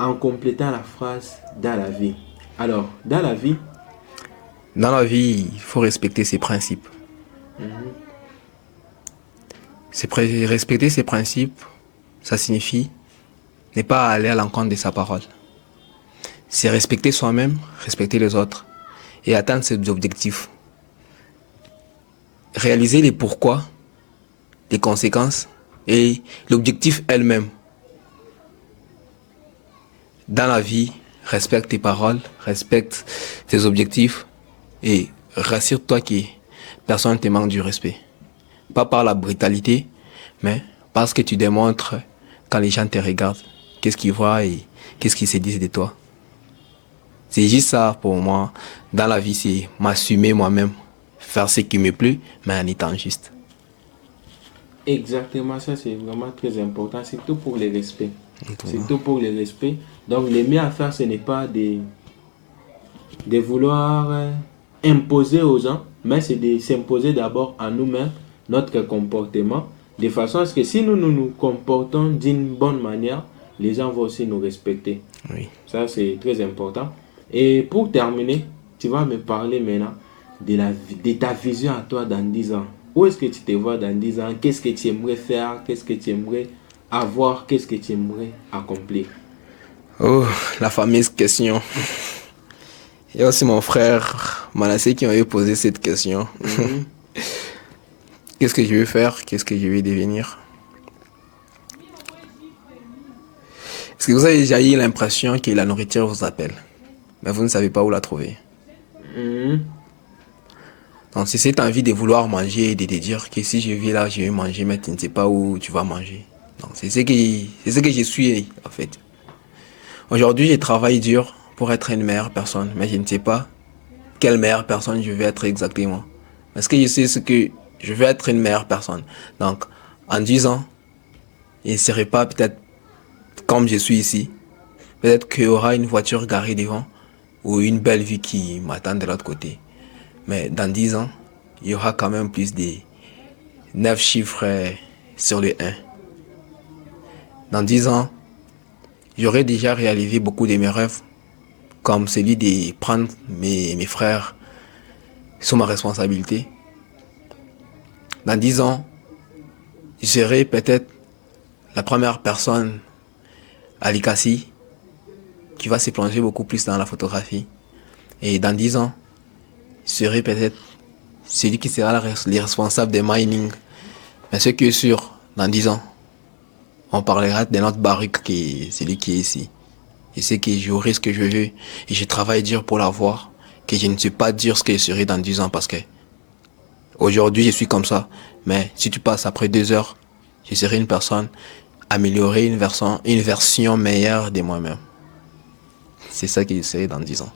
en complétant la phrase « dans la vie ». Alors, dans la vie, il faut respecter ses principes. Respecter ses principes, ça signifie ne pas aller à l'encontre de sa parole. C'est respecter soi-même, respecter les autres et atteindre ses objectifs. Réaliser les pourquoi, les conséquences et l'objectif elle-même. Dans la vie, respecte tes paroles, respecte tes objectifs et rassure-toi que personne ne te manque du respect. Pas par la brutalité, mais parce que tu démontres quand les gens te regardent, qu'est-ce qu'ils voient et qu'est-ce qu'ils se disent de toi. C'est juste ça pour moi. Dans la vie, c'est m'assumer moi-même, faire ce qui me plaît, mais en étant juste. Exactement, ça c'est vraiment très important, surtout pour les respects. Surtout pour les respects. Donc, le mieux à faire, ce n'est pas de vouloir imposer aux gens, mais c'est de s'imposer d'abord à nous-mêmes notre comportement, de façon à ce que si nous nous comportons d'une bonne manière, les gens vont aussi nous respecter. Oui. Ça, c'est très important. Et pour terminer, tu vas me parler maintenant de ta vision à toi dans 10 ans. Où est-ce que tu te vois dans 10 ans? Qu'est-ce que tu aimerais faire? Qu'est-ce que tu aimerais avoir? Qu'est-ce que tu aimerais accomplir? Oh, la fameuse question. Il y a aussi mon frère Manassé qui m'avait posé cette question. Qu'est-ce que je veux faire? Qu'est-ce que je vais devenir? Est-ce que vous avez déjà eu l'impression que la nourriture vous appelle, mais vous ne savez pas où la trouver? Donc c'est cette envie de vouloir manger et de te dire que si je vis là, je vais manger, mais tu ne sais pas où tu vas manger. Donc c'est ce que je suis en fait. Aujourd'hui, je travaille dur pour être une meilleure personne, mais je ne sais pas quelle meilleure personne je vais être exactement. Parce que je sais ce que je veux être une meilleure personne. Donc en 10 ans, je ne serai pas peut-être comme je suis ici. Peut-être qu'il y aura une voiture garée devant ou une belle vie qui m'attend de l'autre côté. Mais dans 10 ans, il y aura quand même plus de 9 chiffres sur le 1. Dans 10 ans, j'aurai déjà réalisé beaucoup de mes rêves, comme celui de prendre mes frères sous ma responsabilité. Dans 10 ans, je serai peut-être la première personne à l'ICASI qui va se plonger beaucoup plus dans la photographie. Et dans 10 ans, je serai peut-être celui qui sera le responsable des mining. Mais ce qui est sûr, dans 10 ans, on parlera de notre Barik qui est celui qui est ici. Je sais que j'aurai ce que je veux et je travaille dur pour l'avoir, que je ne sais pas dire ce que je serai dans 10 ans parce que aujourd'hui je suis comme ça. Mais si tu passes après 2 heures, je serai une personne améliorée, une version meilleure de moi-même. C'est ça que je serai dans 10 ans.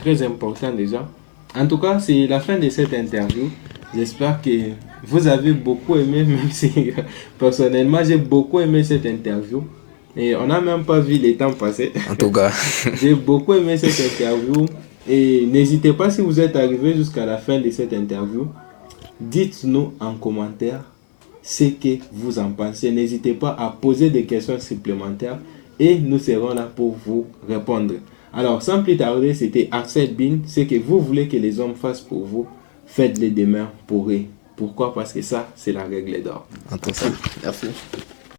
Très important déjà. En tout cas, c'est la fin de cette interview. J'espère que vous avez beaucoup aimé, même si personnellement j'ai beaucoup aimé cette interview. Et on n'a même pas vu le temps passer. En tout cas, j'ai beaucoup aimé cette interview. Et n'hésitez pas, si vous êtes arrivé jusqu'à la fin de cette interview, dites-nous en commentaire ce que vous en pensez. N'hésitez pas à poser des questions supplémentaires et nous serons là pour vous répondre. Alors, sans plus tarder, c'était Axel Bin. Ce que vous voulez que les hommes fassent pour vous, faites-le demain pour eux. Pourquoi? Parce que ça, c'est la règle d'or. en tout cas, Merci.